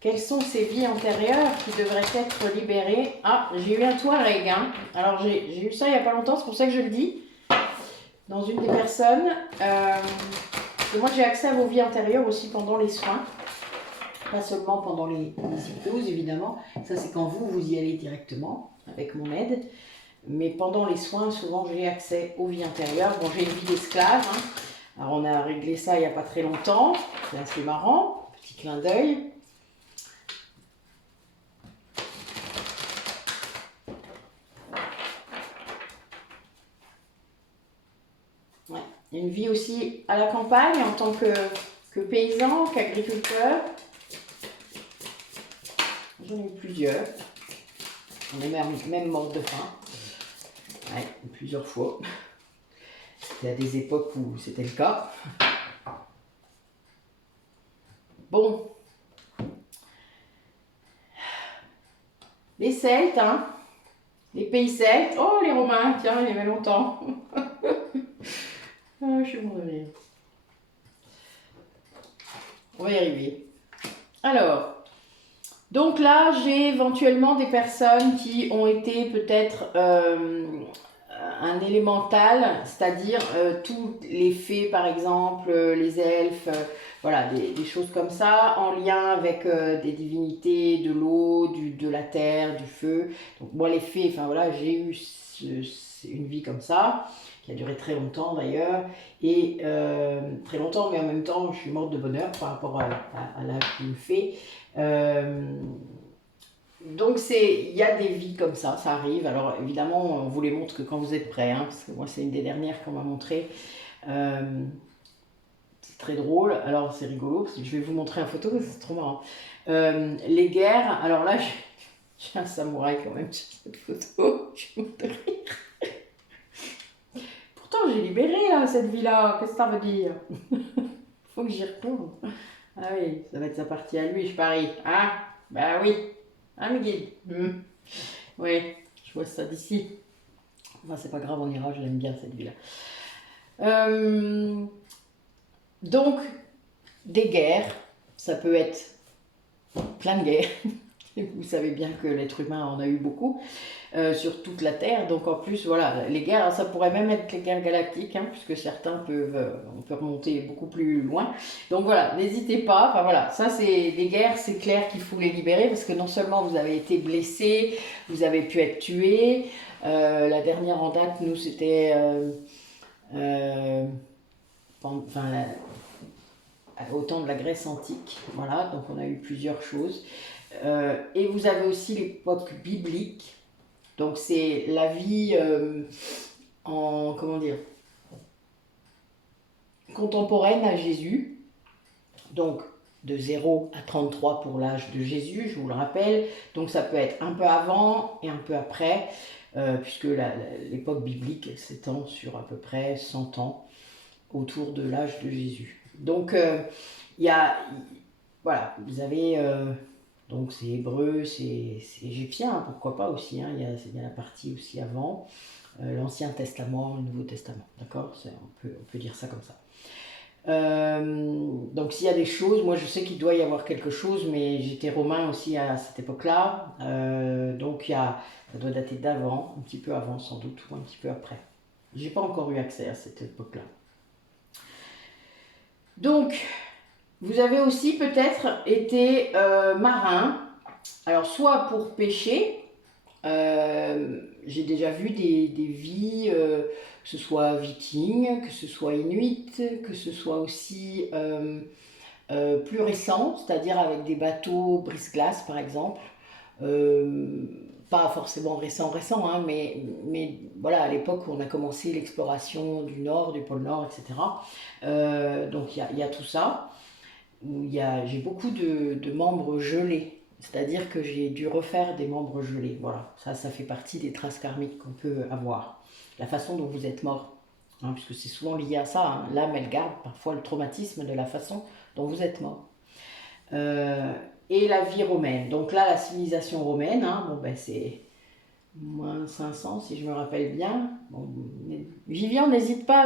Quelles sont ces vies antérieures qui devraient être libérées? Ah, j'ai eu un Touareg, hein. Alors, j'ai eu ça il n'y a pas longtemps, c'est pour ça que je le dis. Dans une des personnes... moi, j'ai accès à vos vies antérieures aussi pendant les soins, pas seulement pendant les hypnoses, évidemment. Ça, c'est quand vous y allez directement, avec mon aide. Mais pendant les soins, souvent, j'ai accès aux vies antérieures. Bon, j'ai une vie d'esclave. Hein. Alors, on a réglé ça il n'y a pas très longtemps. C'est assez marrant. Petit clin d'œil. Ouais. Une vie aussi à la campagne en tant que paysan, qu'agriculteur. J'en ai eu plusieurs. On est même mort de faim. Ouais, plusieurs fois. Il y a des époques où c'était le cas. Bon. Les Celtes, hein. Les pays celtes. Oh, les Romains, tiens, il y avait longtemps. Ah, je suis bon de rire. On va y arriver. Alors, donc là, j'ai éventuellement des personnes qui ont été peut-être un élémental, c'est-à-dire tous les fées, par exemple, les elfes, voilà, des choses comme ça, en lien avec des divinités, de l'eau, de la terre, du feu. Donc moi, les fées, enfin voilà, j'ai eu une vie comme ça, qui a duré très longtemps d'ailleurs, et très longtemps, mais en même temps, je suis morte de bonheur par rapport à l'âge d'une fée. Donc il y a des vies comme ça arrive. Alors évidemment, on vous les montre que quand vous êtes prêts, hein, parce que moi c'est une des dernières qu'on m'a montré. C'est très drôle, alors c'est rigolo, parce que je vais vous montrer une photo, c'est trop marrant. Les guerres, alors là j'ai un samouraï quand même sur cette photo, je suis morte de rire. Pourtant j'ai libéré là, cette vie-là, qu'est-ce que ça veut dire? Faut que j'y retourne. Ah oui, ça va être sa partie à lui, je parie. Ah, bah oui. Ah, Miguel. Oui, je vois ça d'ici. Enfin, c'est pas grave, on ira, je l'aime bien cette villa. Euh, donc, des guerres, ça peut être plein de guerres. Vous savez bien que l'être humain en a eu beaucoup sur toute la Terre. Donc en plus, voilà, les guerres, ça pourrait même être les guerres galactiques, hein, puisque certains peuvent, on peut remonter beaucoup plus loin. Donc voilà, n'hésitez pas. Enfin voilà, ça c'est des guerres, c'est clair qu'il faut les libérer parce que non seulement vous avez été blessé, vous avez pu être tué. La dernière en date, nous, c'était enfin, au temps de la Grèce antique. Voilà, donc on a eu plusieurs choses. Et vous avez aussi l'époque biblique. Donc c'est la vie en, comment dire, contemporaine à Jésus. Donc de 0 à 33 pour l'âge de Jésus, je vous le rappelle. Donc ça peut être un peu avant et un peu après, puisque l'époque biblique s'étend sur à peu près 100 ans autour de l'âge de Jésus. Donc il y a, voilà, vous avez... donc c'est hébreu, c'est égyptien, hein, pourquoi pas aussi, hein, il y a la partie aussi avant, l'Ancien Testament, le Nouveau Testament, d'accord, on peut dire ça comme ça. Donc s'il y a des choses, moi je sais qu'il doit y avoir quelque chose, mais j'étais romain aussi à cette époque-là, donc ça doit dater d'avant, un petit peu avant sans doute, ou un petit peu après. J'ai pas encore eu accès à cette époque-là. Donc, vous avez aussi peut-être été marin, alors soit pour pêcher, j'ai déjà vu des vies, que ce soit vikings, que ce soit inuits, que ce soit aussi plus récents, c'est-à-dire avec des bateaux brise-glace par exemple. Pas forcément récent, hein, mais voilà, à l'époque où on a commencé l'exploration du Nord, du pôle Nord, etc. Donc il y a tout ça. J'ai beaucoup de membres gelés, c'est-à-dire que j'ai dû refaire des membres gelés. Voilà, ça fait partie des traces karmiques qu'on peut avoir. La façon dont vous êtes mort, hein, puisque c'est souvent lié à ça. Hein. L'âme, elle garde parfois le traumatisme de la façon dont vous êtes mort. Et la vie romaine. Donc là, la civilisation romaine, hein, bon, ben, c'est moins 500 si je me rappelle bien. Bon, Vivian, n'hésite pas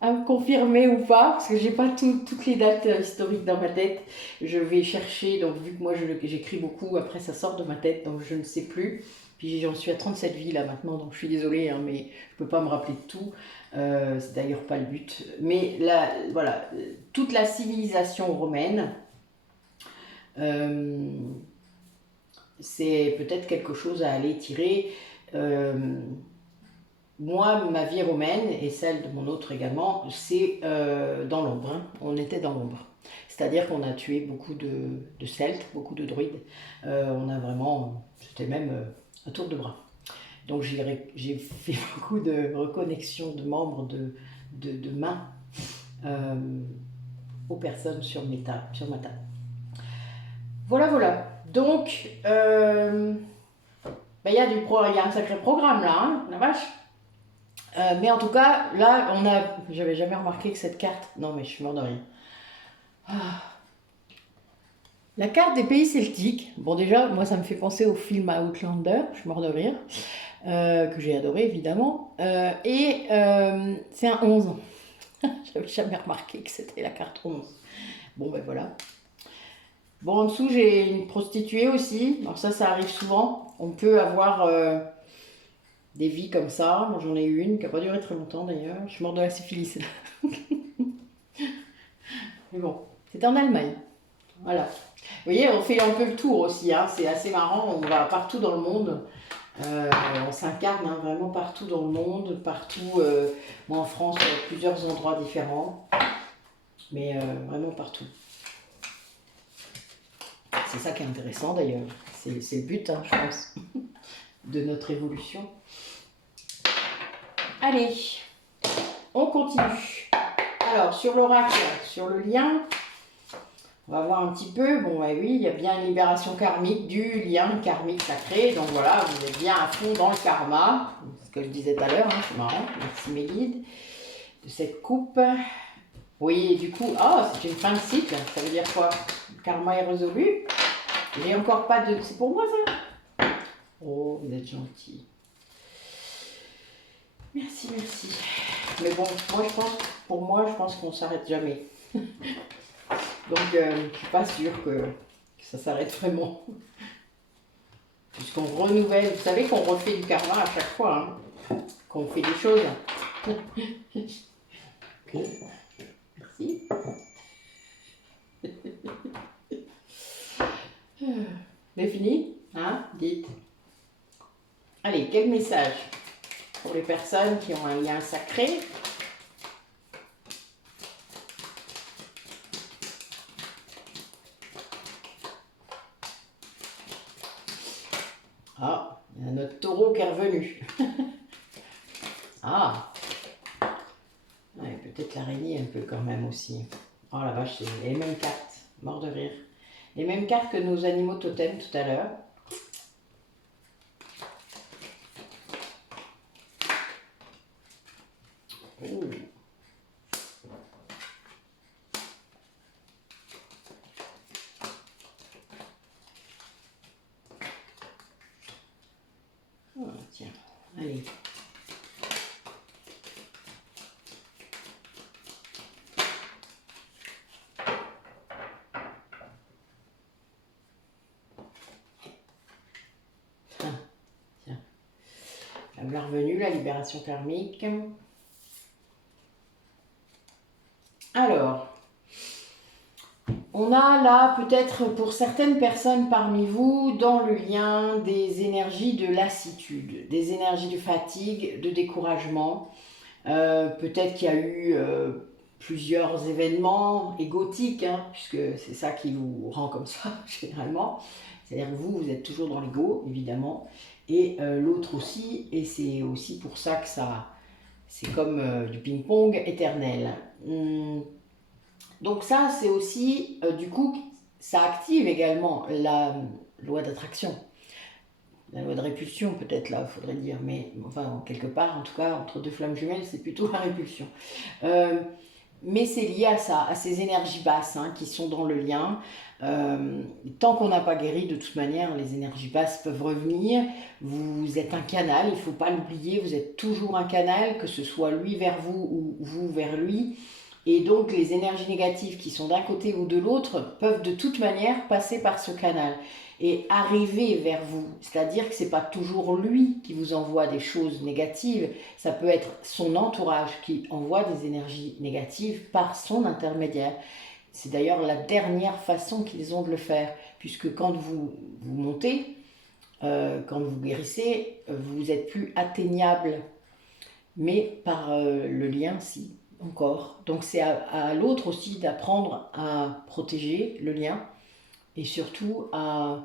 à me confirmer ou pas, parce que j'ai pas toutes les dates historiques dans ma tête. Je vais chercher, donc vu que moi j'écris beaucoup, après ça sort de ma tête, donc je ne sais plus. Puis j'en suis à 37 vies là maintenant, donc je suis désolée, hein, mais je peux pas me rappeler de tout. C'est d'ailleurs pas le but. Mais là, voilà, toute la civilisation romaine, c'est peut-être quelque chose à aller tirer. Moi, ma vie romaine et celle de mon autre également, c'est dans l'ombre. Hein. On était dans l'ombre. C'est-à-dire qu'on a tué beaucoup de Celtes, beaucoup de druides. On a vraiment, c'était même un tour de bras. Donc j'ai fait beaucoup de reconnexion de membres, de mains aux personnes sur ma table. Voilà. Donc, il y a un sacré programme là, hein, la vache. Mais en tout cas, là, j'avais jamais remarqué que cette carte... Non, mais je suis mort de rien. La carte des pays celtiques. Bon, déjà, moi, ça me fait penser au film Outlander. Je suis mort de rire. Que j'ai adoré, évidemment. C'est un 11. J'avais jamais remarqué que c'était la carte 11. Bon, ben voilà. Bon, en dessous, j'ai une prostituée aussi. Alors ça arrive souvent. On peut avoir... des vies comme ça. Moi, j'en ai eu une qui n'a pas duré très longtemps d'ailleurs. Je suis morte de la syphilis. Mais bon, c'était en Allemagne. Voilà. Vous voyez, on fait un peu le tour aussi. Hein. C'est assez marrant. On va partout dans le monde. On s'incarne hein, vraiment partout dans le monde. Partout. Moi, en France, il y a plusieurs endroits différents. Mais vraiment partout. C'est ça qui est intéressant d'ailleurs. C'est le but, hein, je pense, de notre évolution. Allez, on continue. Alors, sur l'oracle, sur le lien, on va voir un petit peu. Bon, bah oui, il y a bien une libération karmique du lien karmique sacré. Donc voilà, vous êtes bien à fond dans le karma. Ce que je disais tout à l'heure, hein, c'est marrant. Merci mes guides de cette coupe. Oui, du coup, c'est une fin de cycle. Ça veut dire quoi? Le karma est résolu. J'ai encore pas de... C'est pour moi ça? Oh, vous êtes gentil. Merci, merci. Mais bon, moi je pense, pour moi, je pense qu'on s'arrête jamais. Donc, je suis pas sûre que ça s'arrête vraiment. Puisqu'on renouvelle, vous savez qu'on refait du karma à chaque fois, hein, qu'on fait des choses. Ok, merci. C'est fini, hein? Dites. Allez, quel message pour les personnes qui ont un lien sacré? Ah, il y a notre taureau qui est revenu. Ah, ouais, peut-être l'araignée un peu quand même aussi. Oh la vache, c'est les mêmes cartes, mort de rire. Les mêmes cartes que nos animaux totems tout à l'heure. Oh. Oh, tiens, allez. Ah, tiens. La voilà revenue, la libération karmique. Alors, on a là peut-être pour certaines personnes parmi vous dans le lien des énergies de lassitude, des énergies de fatigue, de découragement. Peut-être qu'il y a eu plusieurs événements égotiques, hein, puisque c'est ça qui vous rend comme ça généralement. C'est-à-dire que vous êtes toujours dans l'ego, évidemment, et l'autre aussi, et c'est aussi pour ça que ça, c'est comme du ping-pong éternel. Donc ça, c'est aussi, du coup, ça active également la loi d'attraction. La loi de répulsion, peut-être là, il faudrait dire, mais enfin, quelque part, en tout cas, entre deux flammes jumelles, c'est plutôt la répulsion. Euh, mais c'est lié à ça, à ces énergies basses hein, qui sont dans le lien. Tant qu'on n'a pas guéri, de toute manière, les énergies basses peuvent revenir. Vous êtes un canal, il ne faut pas l'oublier, vous êtes toujours un canal, que ce soit lui vers vous ou vous vers lui. Et donc les énergies négatives qui sont d'un côté ou de l'autre peuvent de toute manière passer par ce canal et arriver vers vous. C'est-à-dire que ce n'est pas toujours lui qui vous envoie des choses négatives, ça peut être son entourage qui envoie des énergies négatives par son intermédiaire. C'est d'ailleurs la dernière façon qu'ils ont de le faire, puisque quand vous montez, quand vous guérissez, vous n'êtes plus atteignable, mais par le lien, si, encore. Donc c'est à l'autre aussi d'apprendre à protéger le lien et surtout euh,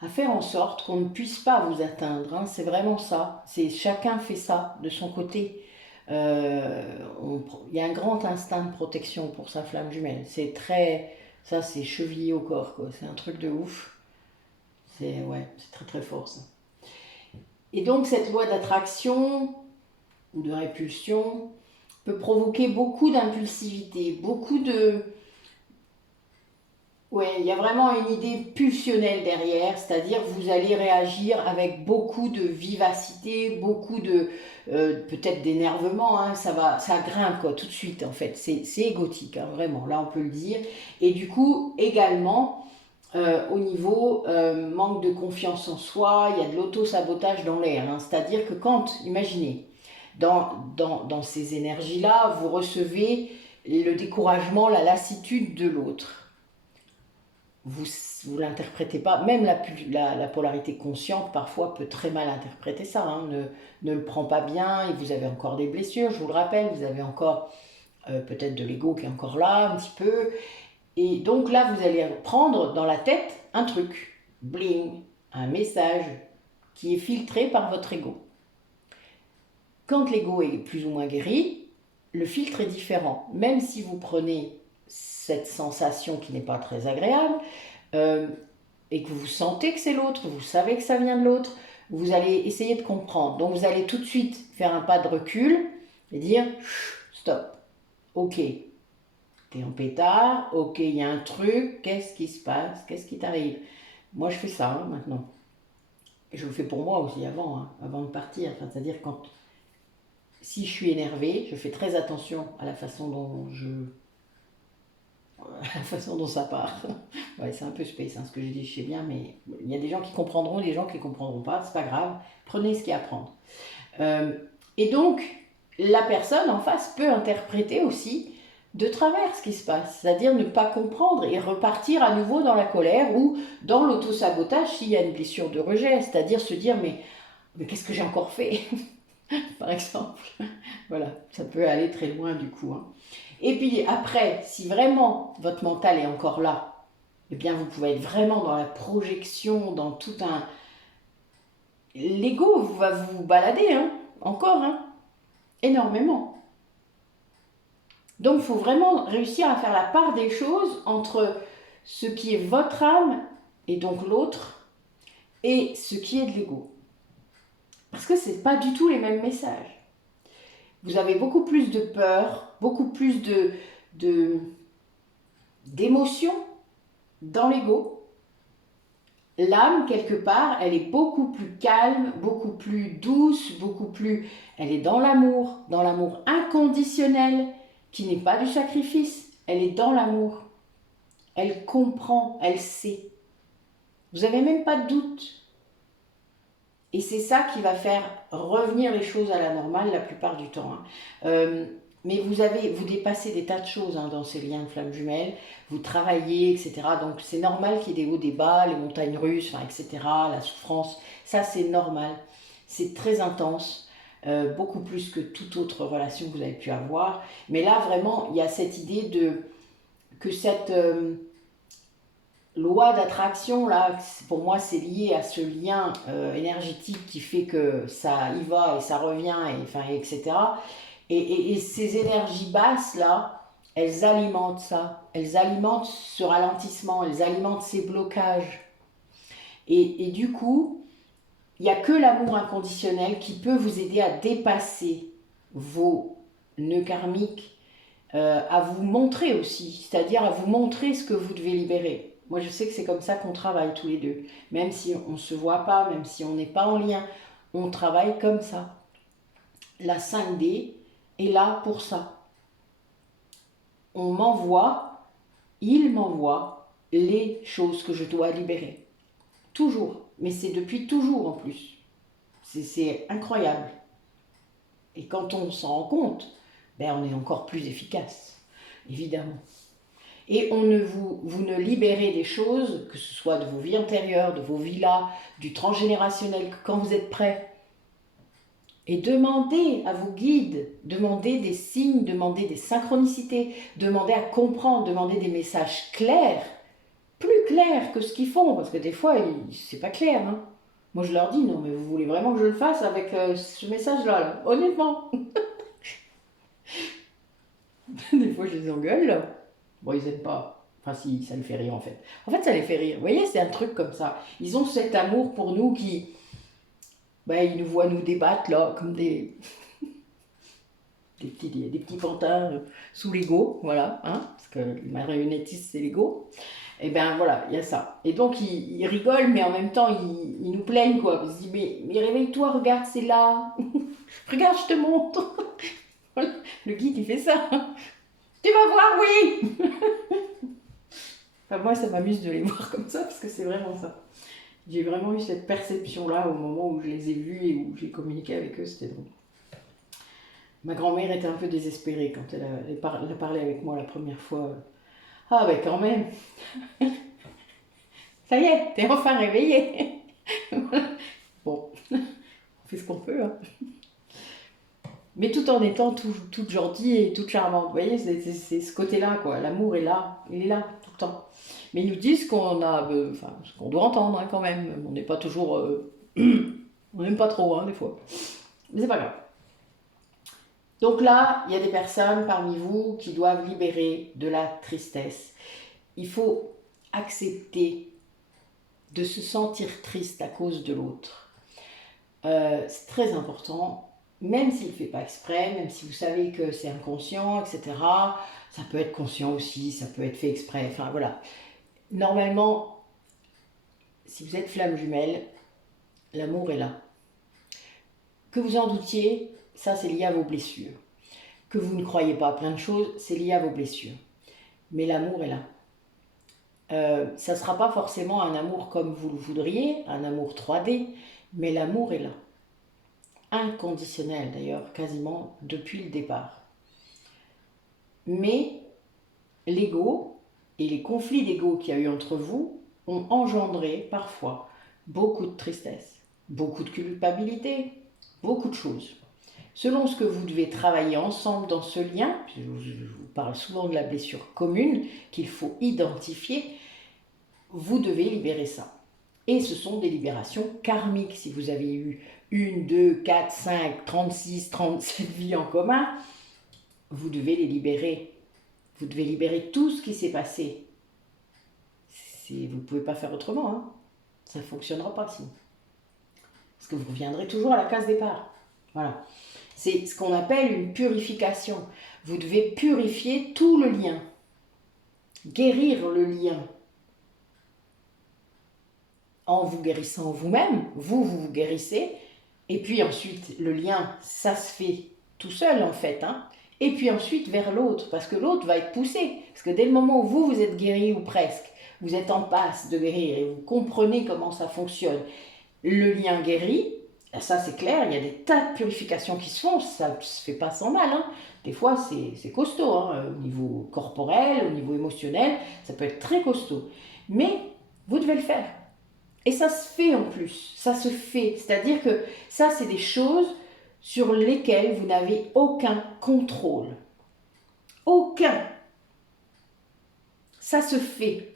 à faire en sorte qu'on ne puisse pas vous atteindre. Hein. C'est vraiment ça. C'est chacun fait ça de son côté. Il y a un grand instinct de protection pour sa flamme jumelle. C'est très, ça c'est chevillé au corps quoi. C'est un truc de ouf. C'est ouais, c'est très très fort ça. Et donc cette loi d'attraction ou de répulsion peut provoquer beaucoup d'impulsivité, beaucoup de ouais, il y a vraiment une idée pulsionnelle derrière, c'est-à-dire que vous allez réagir avec beaucoup de vivacité, beaucoup de peut-être d'énervement, hein, ça grimpe quoi, tout de suite en fait. C'est égotique, hein, vraiment, là on peut le dire. Et du coup, également, au niveau manque de confiance en soi, il y a de l'auto-sabotage dans l'air. Hein, c'est-à-dire que quand, imaginez, dans ces énergies-là, vous recevez le découragement, la lassitude de l'autre vous ne l'interprétez pas, même la polarité consciente parfois peut très mal interpréter ça, hein, ne le prend pas bien, et vous avez encore des blessures, je vous le rappelle, vous avez encore peut-être de l'ego qui est encore là un petit peu, et donc là vous allez prendre dans la tête un truc, bling, un message qui est filtré par votre ego. Quand l'ego est plus ou moins guéri, le filtre est différent, même si vous prenez cette sensation qui n'est pas très agréable, euh, et que vous sentez que c'est l'autre, vous savez que ça vient de l'autre, vous allez essayer de comprendre. Donc vous allez tout de suite faire un pas de recul et dire stop, ok, t'es en pétard, ok, il y a un truc, qu'est-ce qui se passe, qu'est-ce qui t'arrive? Moi je fais ça hein, maintenant. je le fais pour moi aussi avant de partir. Enfin, c'est-à-dire si je suis énervée, je fais très attention à la façon la façon dont ça part. Ouais, c'est un peu space ce que j'ai dit, je sais bien, mais il y a des gens qui comprendront, des gens qui ne comprendront pas, c'est pas grave. Prenez ce qu'il y a à prendre. Euh, et donc, la personne en face peut interpréter aussi de travers ce qui se passe, c'est-à-dire ne pas comprendre et repartir à nouveau dans la colère ou dans l'autosabotage s'il y a une blessure de rejet, c'est-à-dire se dire mais qu'est-ce que j'ai encore fait par exemple. Voilà, ça peut aller très loin du coup. Et puis après, si vraiment votre mental est encore là, eh bien vous pouvez être vraiment dans la projection, dans tout un... L'ego va vous balader, encore, énormément. Donc il faut vraiment réussir à faire la part des choses entre ce qui est votre âme, et donc l'autre, et ce qui est de l'ego. Parce que ce n'est pas du tout les mêmes messages. Vous avez beaucoup plus de peur, beaucoup plus d'émotions dans l'ego. L'âme, quelque part, elle est beaucoup plus calme, beaucoup plus douce, elle est dans l'amour inconditionnel, qui n'est pas du sacrifice, elle est dans l'amour. Elle comprend, elle sait. Vous n'avez même pas de doute. Et c'est ça qui va faire revenir les choses à la normale la plupart du temps. Mais vous dépassez des tas de choses dans ces liens de flammes jumelles, vous travaillez, etc. Donc c'est normal qu'il y ait des hauts, des bas, les montagnes russes, etc., la souffrance, ça c'est normal. C'est très intense, beaucoup plus que toute autre relation que vous avez pu avoir. Mais là vraiment, il y a cette idée que cette loi d'attraction, là, pour moi, c'est lié à ce lien énergétique qui fait que ça y va et ça revient, etc. Et ces énergies basses, là, elles alimentent ça. Elles alimentent ce ralentissement, elles alimentent ces blocages. Et du coup, il n'y a que l'amour inconditionnel qui peut vous aider à dépasser vos nœuds karmiques, à vous montrer aussi, c'est-à-dire à vous montrer ce que vous devez libérer. Moi, je sais que c'est comme ça qu'on travaille tous les deux. Même si on ne se voit pas, même si on n'est pas en lien, on travaille comme ça. La 5D est là pour ça. On m'envoie, il m'envoie les choses que je dois libérer. Toujours. Mais c'est depuis toujours en plus. C'est incroyable. Et quand on s'en rend compte, on est encore plus efficace, évidemment. Et vous ne libérez des choses, que ce soit de vos vies antérieures, de vos vies là, du transgénérationnel, que quand vous êtes prêts. Et demandez à vos guides, demandez des signes, demandez des synchronicités, demandez à comprendre, demandez des messages clairs, plus clairs que ce qu'ils font, parce que des fois, c'est pas clair. Moi, je leur dis, non, mais vous voulez vraiment que je le fasse avec ce message-là, là. Honnêtement. Des fois, je les engueule, là. Bon, ils n'aiment pas. Enfin, si, ça les fait rire, en fait. En fait, ça les fait rire. Vous voyez, c'est un truc comme ça. Ils ont cet amour pour nous qui... ils nous voient nous débattre, là, comme des petits pantins sous l'ego, voilà. Parce que le marionnettiste, c'est l'ego. Et voilà, il y a ça. Et donc, ils rigolent, mais en même temps, ils nous plaignent, quoi. Ils se disent, mais réveille-toi, regarde, c'est là. Regarde, je te montre. Le guide, il fait ça. Tu vas voir, oui. Moi, ça m'amuse de les voir comme ça, parce que c'est vraiment ça. J'ai vraiment eu cette perception-là au moment où je les ai vus et où j'ai communiqué avec eux, c'était drôle. Ma grand-mère était un peu désespérée quand elle a parlé avec moi la première fois. Ah quand même. Ça y est, t'es enfin réveillée. Bon, on fait ce qu'on peut. Mais tout en étant toute gentille et toute charmante. Vous voyez, c'est ce côté-là, quoi. L'amour est là, il est là, tout le temps. Mais ils nous disent qu'on a, ce qu'on doit entendre quand même. On n'est pas toujours... on n'aime pas trop, des fois. Mais c'est pas grave. Donc là, il y a des personnes parmi vous qui doivent libérer de la tristesse. Il faut accepter de se sentir triste à cause de l'autre. C'est très important, même s'il ne fait pas exprès, même si vous savez que c'est inconscient, etc. Ça peut être conscient aussi, ça peut être fait exprès, voilà. Normalement, si vous êtes flamme jumelle, L'amour est là. Que vous en doutiez, ça c'est lié à vos blessures. Que vous ne croyez pas à plein de choses, c'est lié à vos blessures. Mais l'amour est là. Ça ne sera pas forcément un amour comme vous le voudriez, un amour 3D, mais l'amour est là. Inconditionnel d'ailleurs, quasiment depuis le départ. Mais l'ego et les conflits d'ego qu'il y a eu entre vous ont engendré parfois beaucoup de tristesse, beaucoup de culpabilité, beaucoup de choses. Selon ce que vous devez travailler ensemble dans ce lien, je vous parle souvent de la blessure commune qu'il faut identifier, vous devez libérer ça. Et ce sont des libérations karmiques. Si vous avez eu 1, 2, 4, 5, 36, 37 vies en commun, vous devez les libérer. Vous devez libérer tout ce qui s'est passé. Vous ne pouvez pas faire autrement. Hein. Ça ne fonctionnera pas sinon. Parce que vous reviendrez toujours à la case départ. Voilà. C'est ce qu'on appelle une purification. Vous devez purifier tout le lien. Guérir le lien. En vous guérissant vous-même, vous guérissez. Et puis ensuite, le lien, ça se fait tout seul en fait. Hein. Et puis ensuite vers l'autre, parce que l'autre va être poussé. Parce que dès le moment où vous êtes guéri ou presque, vous êtes en passe de guérir et vous comprenez comment ça fonctionne, le lien guéri, ça c'est clair, il y a des tas de purifications qui se font, ça ne se fait pas sans mal. Hein. Des fois c'est costaud, hein, au niveau corporel, au niveau émotionnel, ça peut être très costaud. Mais vous devez le faire. Et ça se fait en plus, ça se fait. C'est-à-dire que ça c'est des choses sur lesquelles vous n'avez aucun contrôle. Aucun. Ça se fait.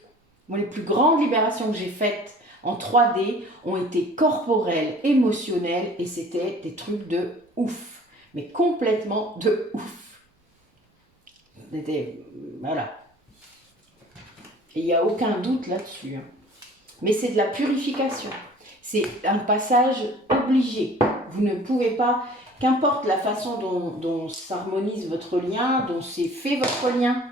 Moi, les plus grandes libérations que j'ai faites en 3D ont été corporelles, émotionnelles, et c'était des trucs de ouf. Mais complètement de ouf. C'était... Voilà. Et il n'y a aucun doute là-dessus. Hein. Mais c'est de la purification. C'est un passage obligé. Vous ne pouvez pas, qu'importe la façon dont s'harmonise votre lien, dont c'est fait votre lien,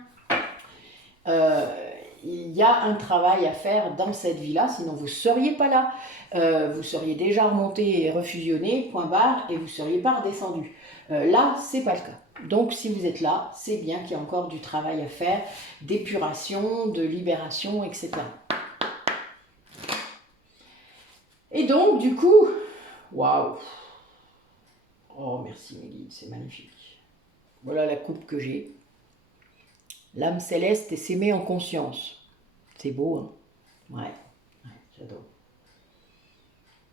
il y a un travail à faire dans cette vie-là, sinon vous ne seriez pas là. Vous seriez déjà remonté et refusionné, point barre, et vous ne seriez pas redescendu. Là, ce n'est pas le cas. Donc, si vous êtes là, c'est bien qu'il y a encore du travail à faire, d'épuration, de libération, etc. Et donc, du coup, waouh! Oh, merci mes guides, c'est magnifique. Voilà la coupe que j'ai. L'âme céleste et s'aimer en conscience. C'est beau, hein? Ouais, j'adore.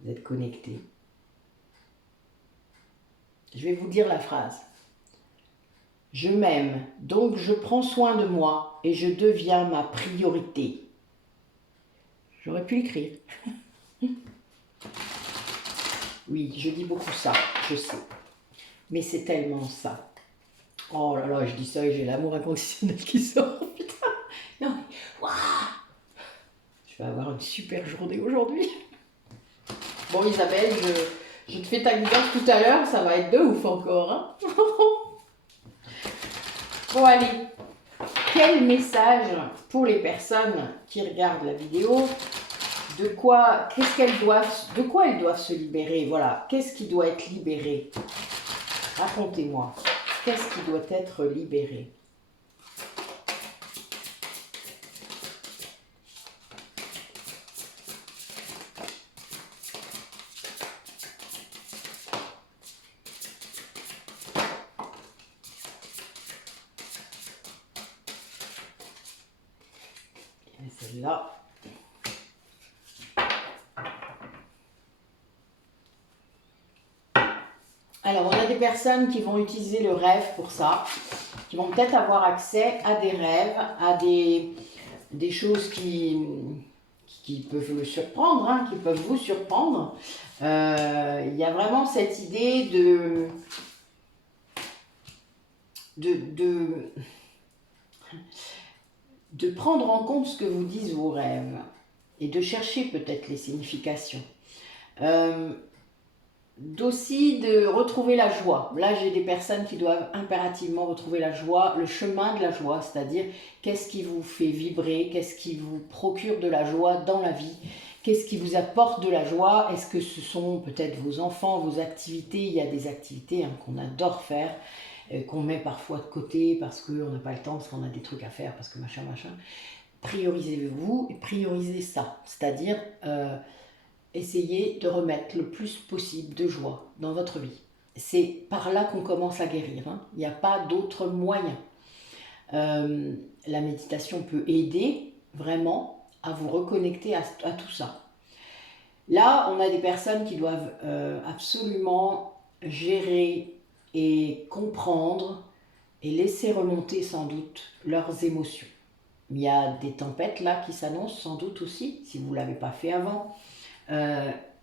Vous êtes connectés. Je vais vous dire la phrase. Je m'aime, donc je prends soin de moi et je deviens ma priorité. J'aurais pu l'écrire. Oui, je dis beaucoup ça, je sais. Mais c'est tellement ça. Oh là là, je dis ça et j'ai l'amour inconditionnel qui sort. Putain. Non, mais... Waouh. Je vais avoir une super journée aujourd'hui. Bon Isabelle, je te fais ta guidance tout à l'heure, ça va être de ouf encore. Hein. Bon allez, quel message pour les personnes qui regardent la vidéo? De quoi elles doivent se libérer? Voilà, qu'est-ce qui doit être libéré? Racontez-moi, qu'est-ce qui doit être libéré? Et celle-là. Alors, on a des personnes qui vont utiliser le rêve pour ça, qui vont peut-être avoir accès à des rêves, à des choses qui peuvent le surprendre, hein, qui peuvent vous surprendre. Il y a vraiment cette idée de prendre en compte ce que vous disent vos rêves et de chercher peut-être les significations. D'aussi de retrouver la joie. Là, j'ai des personnes qui doivent impérativement retrouver la joie, le chemin de la joie, c'est-à-dire qu'est-ce qui vous fait vibrer, qu'est-ce qui vous procure de la joie dans la vie, Qu'est-ce qui vous apporte de la joie? Est-ce que ce sont peut-être vos enfants, vos activités? Il y a des activités qu'on adore faire, qu'on met parfois de côté parce qu'on n'a pas le temps, parce qu'on a des trucs à faire, parce que machin, machin. Priorisez-vous et priorisez ça. C'est-à-dire, essayez de remettre le plus possible de joie dans votre vie. C'est par là qu'on commence à guérir. Hein. Il n'y a pas d'autre moyen. La méditation peut aider vraiment à vous reconnecter à tout ça. Là, on a des personnes qui doivent absolument gérer et comprendre et laisser remonter sans doute leurs émotions. Il y a des tempêtes là qui s'annoncent sans doute aussi, si vous ne l'avez pas fait avant.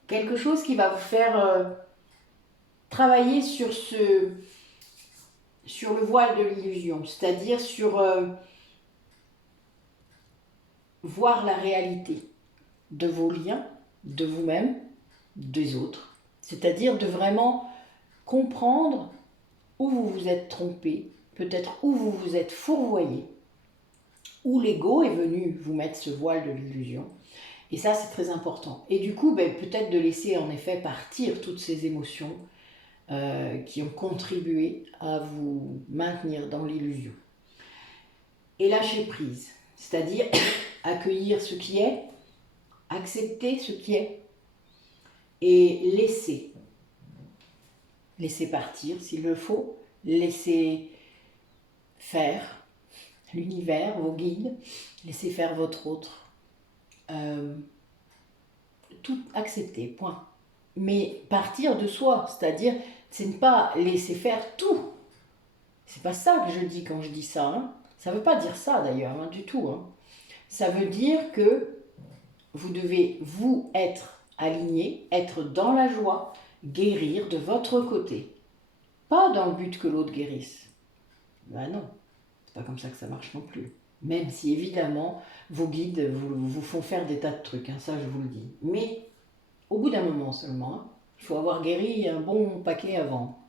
Quelque chose qui va vous faire travailler sur le voile de l'illusion, c'est-à-dire sur voir la réalité de vos liens, de vous-même, des autres. C'est-à-dire de vraiment comprendre où vous vous êtes trompé, peut-être où vous vous êtes fourvoyé, où l'ego est venu vous mettre ce voile de l'illusion. Et ça, c'est très important. Et du coup, peut-être de laisser en effet partir toutes ces émotions qui ont contribué à vous maintenir dans l'illusion. Et lâcher prise, c'est-à-dire accueillir ce qui est, accepter ce qui est et laisser partir s'il le faut, laisser faire l'univers, vos guides, laisser faire votre autre. Tout accepter, point. Mais partir de soi, c'est-à-dire, c'est ne pas laisser faire tout. C'est pas ça que je dis quand je dis ça. Hein. Ça ne veut pas dire ça d'ailleurs, hein, du tout. Hein. Ça veut dire que vous devez, vous, être aligné, être dans la joie, guérir de votre côté. Pas dans le but que l'autre guérisse. Ben non, c'est pas comme ça que ça marche non plus. Même si évidemment, vos guides vous font faire des tas de trucs, hein, ça je vous le dis. Mais au bout d'un moment seulement, hein, il faut avoir guéri un bon paquet avant.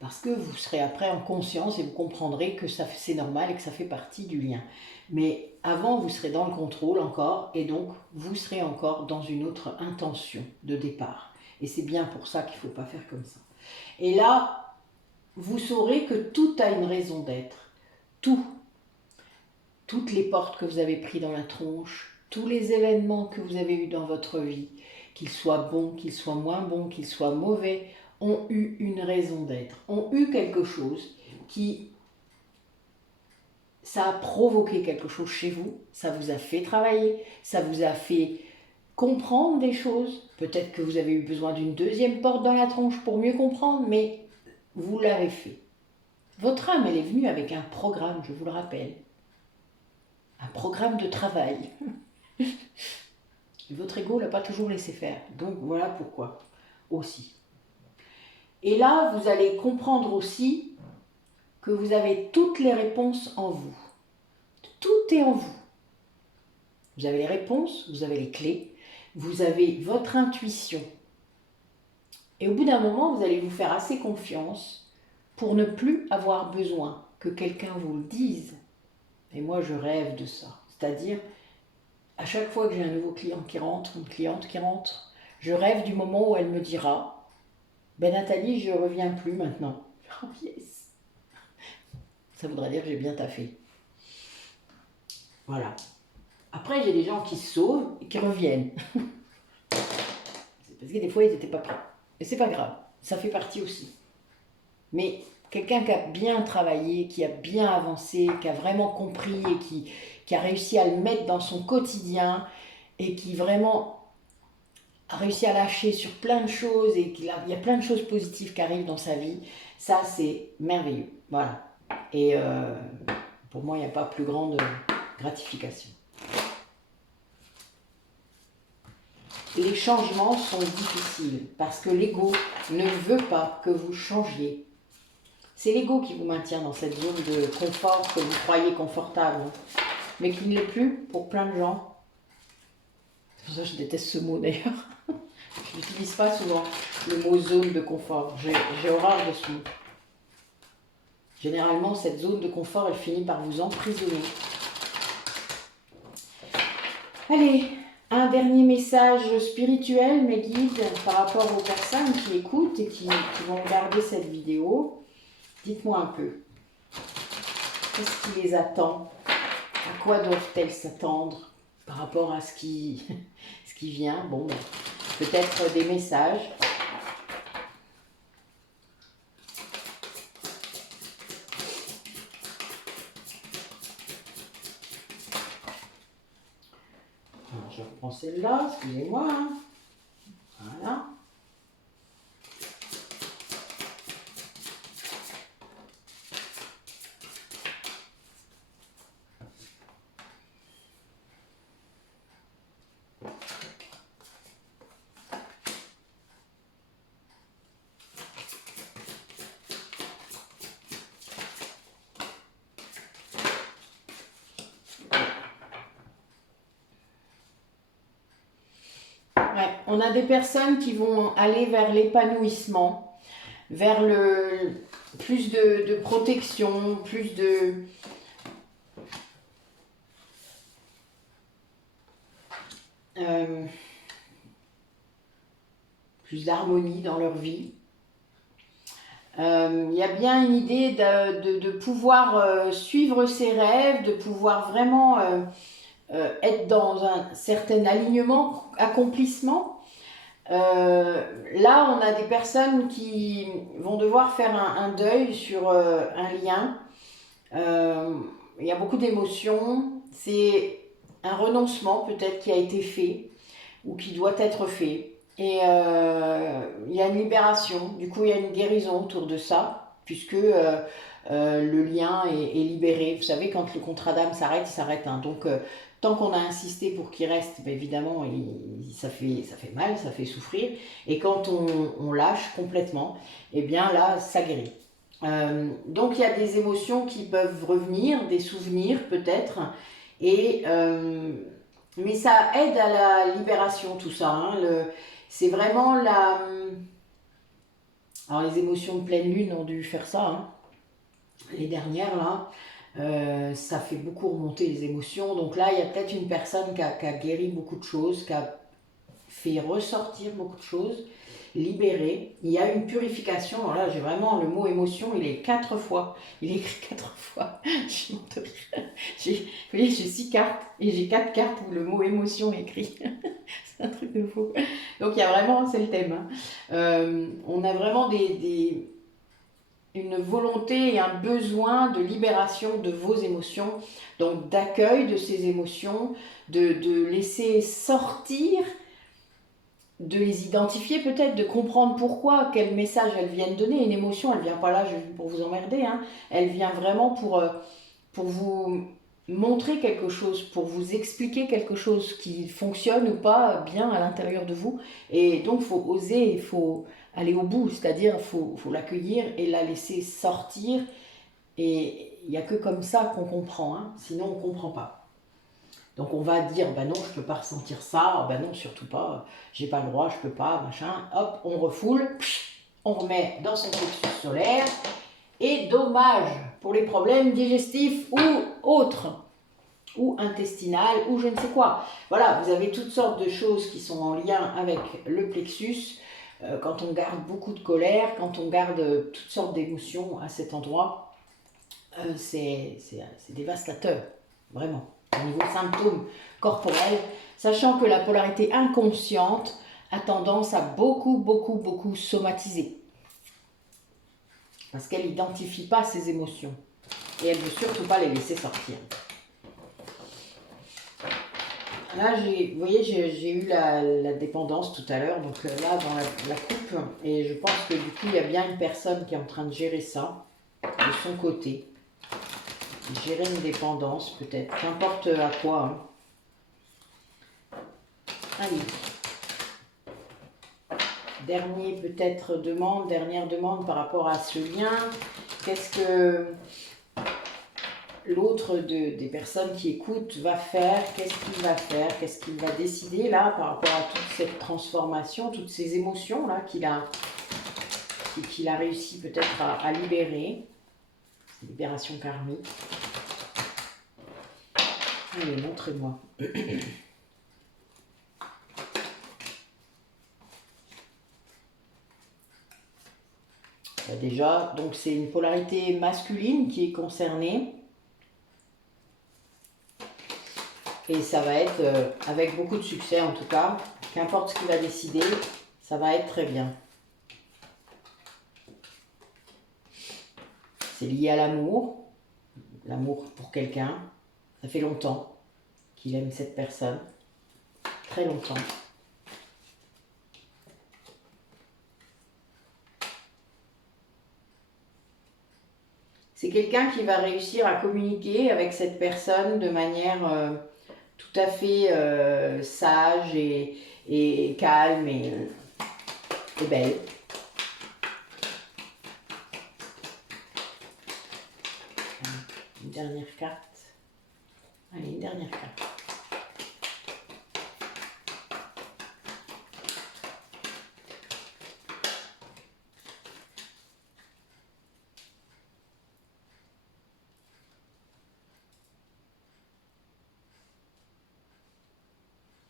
Parce que vous serez après en conscience et vous comprendrez que c'est normal et que ça fait partie du lien. Mais avant, vous serez dans le contrôle encore et donc vous serez encore dans une autre intention de départ. Et c'est bien pour ça qu'il ne faut pas faire comme ça. Et là, vous saurez que tout a une raison d'être. Tout. Toutes les portes que vous avez prises dans la tronche, tous les événements que vous avez eus dans votre vie, qu'ils soient bons, qu'ils soient moins bons, qu'ils soient mauvais, ont eu une raison d'être, ont eu quelque chose ça a provoqué quelque chose chez vous, ça vous a fait travailler, ça vous a fait comprendre des choses, peut-être que vous avez eu besoin d'une deuxième porte dans la tronche pour mieux comprendre, mais vous l'avez fait. Votre âme, elle est venue avec un programme, je vous le rappelle, un programme de travail. Et votre ego ne l'a pas toujours laissé faire, donc voilà pourquoi aussi. Et là, vous allez comprendre aussi que vous avez toutes les réponses en vous. Tout est en vous. Vous avez les réponses, vous avez les clés, vous avez votre intuition. Et au bout d'un moment, vous allez vous faire assez confiance pour ne plus avoir besoin que quelqu'un vous le dise. Et moi, je rêve de ça. C'est-à-dire, à chaque fois que j'ai un nouveau client qui rentre, une cliente qui rentre, je rêve du moment où elle me dira « Ben Nathalie, je ne reviens plus maintenant. » Oh yes. Ça voudrait dire que j'ai bien taffé. Voilà. Après, j'ai des gens qui se sauvent et qui reviennent. C'est parce que des fois, ils n'étaient pas prêts. Et c'est pas grave. Ça fait partie aussi. Mais quelqu'un qui a bien travaillé, qui a bien avancé, qui a vraiment compris et qui a réussi à le mettre dans son quotidien et qui vraiment a réussi à lâcher sur plein de choses et il y a plein de choses positives qui arrivent dans sa vie, ça c'est merveilleux. Voilà. Et pour moi, il n'y a pas plus grande gratification. Les changements sont difficiles parce que l'ego ne veut pas que vous changiez. C'est l'ego qui vous maintient dans cette zone de confort que vous croyez confortable, mais qui ne l'est plus pour plein de gens. C'est pour ça que je déteste ce mot d'ailleurs. Je n'utilise pas souvent le mot zone de confort. J'ai horreur de ce mot. Généralement, cette zone de confort, elle finit par vous emprisonner. Allez, Un dernier message spirituel, mes guides, par rapport aux personnes qui écoutent et qui vont regarder cette vidéo. Dites-moi un peu, qu'est-ce qui les attend? À quoi doivent-elles s'attendre par rapport à ce qui vient? Bon, peut-être des messages. Alors, je reprends celle-là, excusez-moi. Hein. Voilà. Ouais, on a des personnes qui vont aller vers l'épanouissement, vers plus de protection, euh, plus d'harmonie dans leur vie. Il y a bien une idée de pouvoir suivre ses rêves, de pouvoir vraiment être dans un certain alignement, accomplissement. Là, on a des personnes qui vont devoir faire un deuil sur un lien. Il y a beaucoup d'émotions. C'est un renoncement peut-être qui a été fait ou qui doit être fait. Et il y a une libération, du coup il y a une guérison autour de ça, puisque le lien est libéré. Vous savez, quand le contrat d'âme s'arrête, il s'arrête. Hein. Donc tant qu'on a insisté pour qu'il reste, ben, évidemment, ça fait mal, ça fait souffrir. Et quand on lâche complètement, eh bien là, ça guérit. Donc il y a des émotions qui peuvent revenir, des souvenirs peut-être, et mais ça aide à la libération tout ça. Hein. C'est vraiment la... Alors les émotions de pleine lune ont dû faire ça. Hein. Les dernières là, ça fait beaucoup remonter les émotions. Donc là, il y a peut-être une personne qui a guéri beaucoup de choses, qui a fait ressortir beaucoup de choses, libéré. Il y a une purification. Alors là, j'ai vraiment le mot émotion, il est 4 fois. Il est écrit 4 fois. Je monte de rire. Vous voyez, j'ai 6 cartes et j'ai 4 cartes où le mot émotion est écrit. C'est un truc de fou. Donc il y a vraiment, c'est le thème. Hein. On a vraiment une volonté et un besoin de libération de vos émotions, donc d'accueil de ces émotions, de laisser sortir, de les identifier peut-être, de comprendre pourquoi, quel message elles viennent donner. Une émotion, elle ne vient pas là pour vous emmerder, hein. Elle vient vraiment pour vous montrer quelque chose, pour vous expliquer quelque chose qui fonctionne ou pas bien à l'intérieur de vous. Et donc, il faut oser, il faut aller au bout, c'est-à-dire il faut l'accueillir et la laisser sortir. Et il n'y a que comme ça qu'on comprend, hein. Sinon on ne comprend pas. Donc on va dire, ben non, je ne peux pas ressentir ça, ben non, surtout pas, j'ai pas le droit, je peux pas, machin. Hop, on refoule, on remet dans son plexus solaire. Et dommage pour les problèmes digestifs ou autres, ou intestinales, ou je ne sais quoi. Voilà, vous avez toutes sortes de choses qui sont en lien avec le plexus. Quand on garde beaucoup de colère, quand on garde toutes sortes d'émotions à cet endroit, c'est dévastateur, vraiment, au niveau symptômes corporels, sachant que la polarité inconsciente a tendance à beaucoup somatiser. Parce qu'elle n'identifie pas ses émotions. Et elle ne veut surtout pas les laisser sortir. Là, vous voyez, j'ai eu la dépendance tout à l'heure, donc là, dans la coupe, et je pense que du coup, il y a bien une personne qui est en train de gérer ça, de son côté. Gérer une dépendance, peut-être, n'importe à quoi. Hein. Allez. Dernière demande par rapport à ce lien. Qu'est-ce que l'autre des personnes qui écoutent va faire? Qu'est-ce qu'il va faire? Qu'est-ce qu'il va décider là par rapport à toute cette transformation, toutes ces émotions là qu'il a réussi peut-être à libérer? Libération karmique. Allez, montrez-moi. ça déjà. Donc c'est une polarité masculine qui est concernée. Et ça va être avec beaucoup de succès en tout cas. Qu'importe ce qu'il va décider, ça va être très bien. C'est lié à l'amour. L'amour pour quelqu'un. Ça fait longtemps qu'il aime cette personne. Très longtemps. C'est quelqu'un qui va réussir à communiquer avec cette personne de manière tout à fait sage et calme et belle. Une dernière carte. Allez, une dernière carte.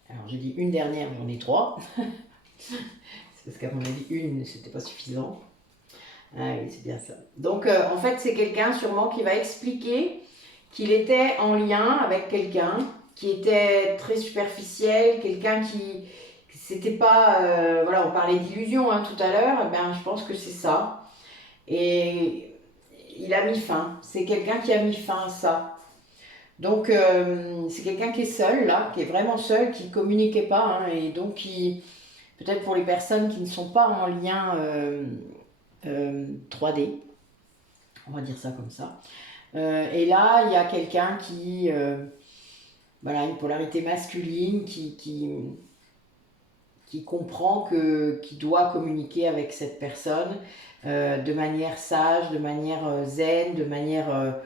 Alors j'ai dit une dernière, j'en ai 3. C'est parce qu'à mon avis, une, c'était pas suffisant. Ah oui, c'est bien ça. Donc en fait, c'est quelqu'un sûrement qui va expliquer qu'il était en lien avec quelqu'un qui était très superficiel, quelqu'un qui c'était pas... voilà, on parlait d'illusion hein, tout à l'heure, ben, je pense que c'est ça. Et il a mis fin. C'est quelqu'un qui a mis fin à ça. Donc c'est quelqu'un qui est seul là, qui est vraiment seul, qui ne communiquait pas. Hein, et donc qui, peut-être pour les personnes qui ne sont pas en lien 3D, on va dire ça comme ça. Et là, il y a quelqu'un qui, voilà, une polarité masculine qui comprend qu'il doit communiquer avec cette personne de manière sage, de manière zen, de manière...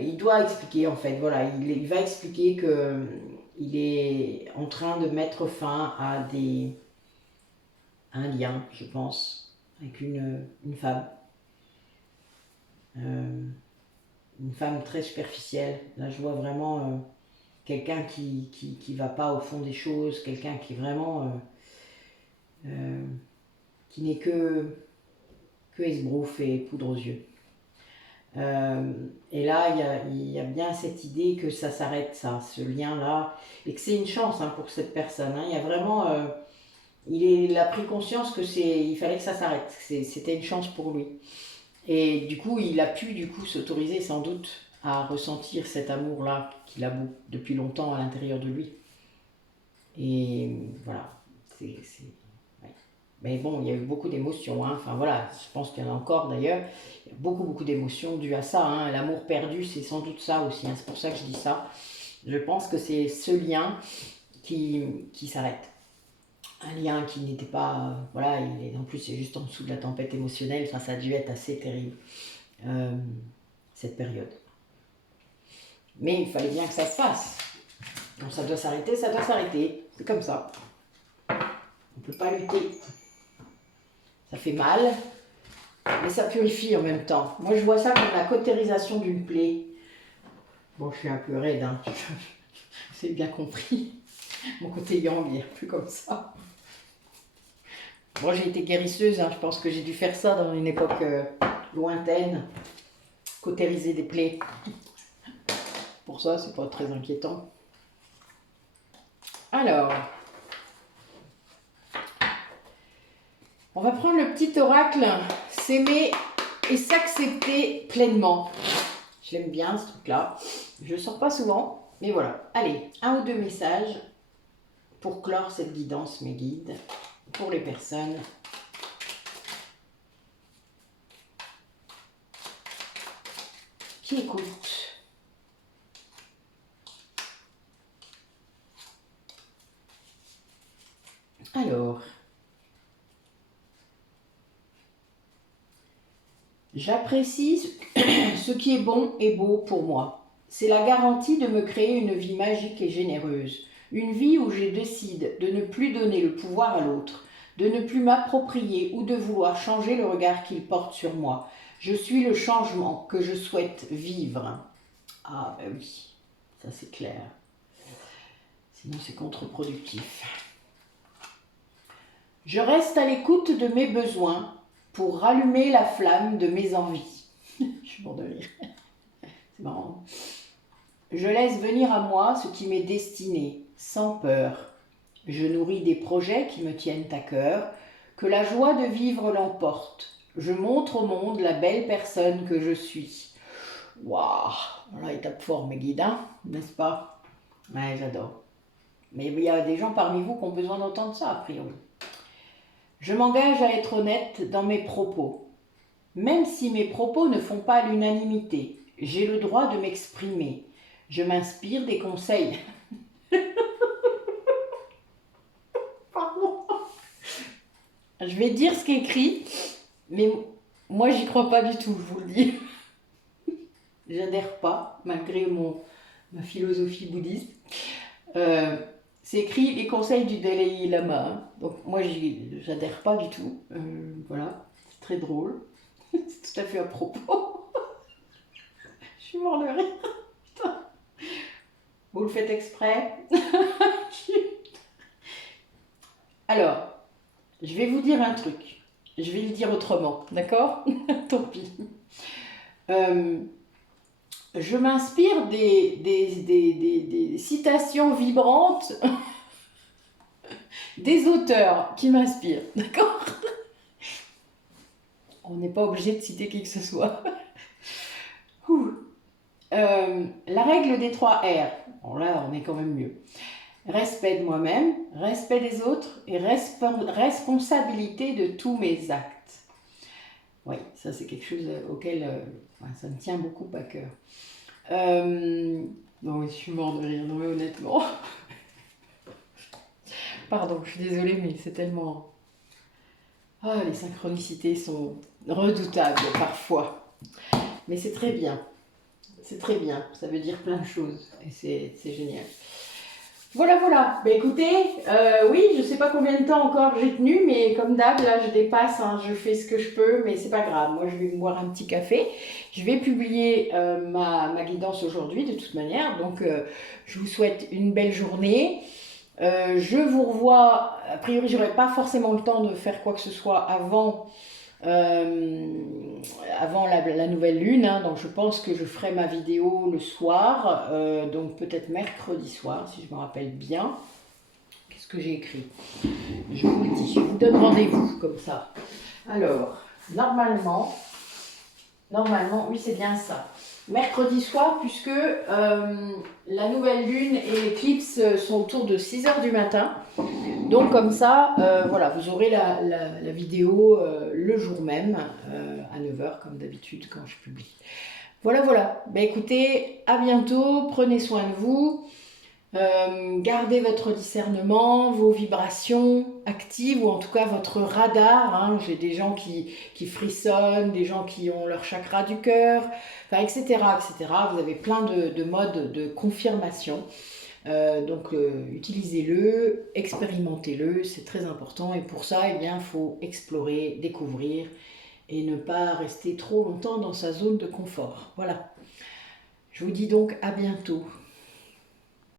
il doit expliquer en fait, voilà, il va expliquer qu'il est en train de mettre fin à un lien, je pense, avec une femme. Une femme très superficielle. Là, je vois vraiment quelqu'un qui va pas au fond des choses, quelqu'un qui est vraiment... qui n'est que esbrouf et poudre aux yeux. Et là, il y a bien cette idée que ça s'arrête, ça, ce lien-là, et que c'est une chance hein, pour cette personne. Hein. Il y a vraiment... il a pris conscience que il fallait que ça s'arrête, c'était une chance pour lui. Et du coup, il a pu du coup s'autoriser sans doute à ressentir cet amour-là qu'il a depuis longtemps à l'intérieur de lui. Et voilà, ouais. Mais bon, il y a eu beaucoup d'émotions. Hein. Enfin voilà, je pense qu'il y en a encore d'ailleurs. Il y a beaucoup d'émotions dues à ça. Hein. L'amour perdu, c'est sans doute ça aussi. Hein. C'est pour ça que je dis ça. Je pense que c'est ce lien qui s'arrête. Un lien qui n'était pas... voilà, en plus c'est juste en dessous de la tempête émotionnelle. Enfin, ça a dû être assez terrible, cette période. Mais il fallait bien que ça se fasse. Donc ça doit s'arrêter, ça doit s'arrêter. C'est comme ça. On ne peut pas lutter. Ça fait mal, mais ça purifie en même temps. Moi, je vois ça comme la cautérisation d'une plaie. Bon, je suis un peu raide, hein. C'est bien compris. Mon côté yang, il n'est plus comme ça. Moi, j'ai été guérisseuse, hein. Je pense que j'ai dû faire ça dans une époque lointaine. Cautériser des plaies. Pour ça, c'est pas très inquiétant. Alors... on va prendre le petit oracle, s'aimer et s'accepter pleinement. Je l'aime bien ce truc-là. Je le sors pas souvent, mais voilà. Allez, un ou deux messages pour clore cette guidance, mes guides, pour les personnes qui écoutent. Alors... j'apprécie ce qui est bon et beau pour moi. C'est la garantie de me créer une vie magique et généreuse. Une vie où je décide de ne plus donner le pouvoir à l'autre, de ne plus m'approprier ou de vouloir changer le regard qu'il porte sur moi. Je suis le changement que je souhaite vivre. Ah ben oui, ça c'est clair. Sinon c'est contre-productif. Je reste à l'écoute de mes besoins pour rallumer la flamme de mes envies. Je suis mort de rire. C'est marrant. Je laisse venir à moi ce qui m'est destiné, sans peur. Je nourris des projets qui me tiennent à cœur, que la joie de vivre l'emporte. Je montre au monde la belle personne que je suis. Waouh, voilà, il tape fort mes guides, hein, n'est-ce pas? Ouais, j'adore. Mais il y a des gens parmi vous qui ont besoin d'entendre ça, a priori. Je m'engage à être honnête dans mes propos. Même si mes propos ne font pas l'unanimité, j'ai le droit de m'exprimer. Je m'inspire des conseils. Pardon. Je vais dire ce qui est écrit, mais moi, j'y crois pas du tout, je vous le dis. J'adhère pas, malgré ma philosophie bouddhiste. C'est écrit les conseils du Dalai Lama. Hein. Donc moi, j'adhère pas du tout. Voilà, c'est très drôle. C'est tout à fait à propos. Je suis mort de rire. Putain. Vous le faites exprès? Alors, je vais vous dire un truc. Je vais le dire autrement, d'accord? Tant pis. Je m'inspire des citations vibrantes des auteurs qui m'inspirent, d'accord? On n'est pas obligé de citer qui que ce soit. La règle des 3 R. Bon là, on est quand même mieux. Respect de moi-même, respect des autres et responsabilité de tous mes actes. Oui, ça c'est quelque chose auquel ça me tient beaucoup à cœur. Non, je suis mort de rire, non mais honnêtement. Pardon, je suis désolée, mais c'est tellement... Ah, les synchronicités sont redoutables parfois. Mais c'est très bien. C'est très bien. Ça veut dire plein de choses. Et c'est génial. Voilà, voilà. Ben écoutez, oui, je sais pas combien de temps encore j'ai tenu, mais comme d'hab, là, je dépasse, hein, je fais ce que je peux, mais c'est pas grave. Moi, je vais me boire un petit café. Je vais publier ma guidance aujourd'hui, de toute manière. Donc, je vous souhaite une belle journée. Je vous revois. A priori, j'aurai pas forcément le temps de faire quoi que ce soit avant la nouvelle lune, hein, donc je pense que je ferai ma vidéo le soir, donc peut-être mercredi soir si je me rappelle bien. Qu'est-ce que j'ai écrit? Je vous le dis, je vous donne rendez-vous comme ça. Alors, normalement, oui c'est bien ça. Mercredi soir, puisque la nouvelle lune et l'éclipse sont autour de 6h du matin. Donc comme ça, voilà, vous aurez la vidéo le jour même, à 9h comme d'habitude quand je publie. Voilà, voilà. Ben, écoutez, à bientôt, prenez soin de vous. Gardez votre discernement, vos vibrations actives, ou en tout cas votre radar. Hein. J'ai des gens qui frissonnent, des gens qui ont leur chakra du cœur, enfin, etc., etc. Vous avez plein de modes de confirmation. Donc utilisez-le, expérimentez-le, c'est très important. Et pour ça, eh bien, il faut explorer, découvrir et ne pas rester trop longtemps dans sa zone de confort. Voilà. Je vous dis donc à bientôt.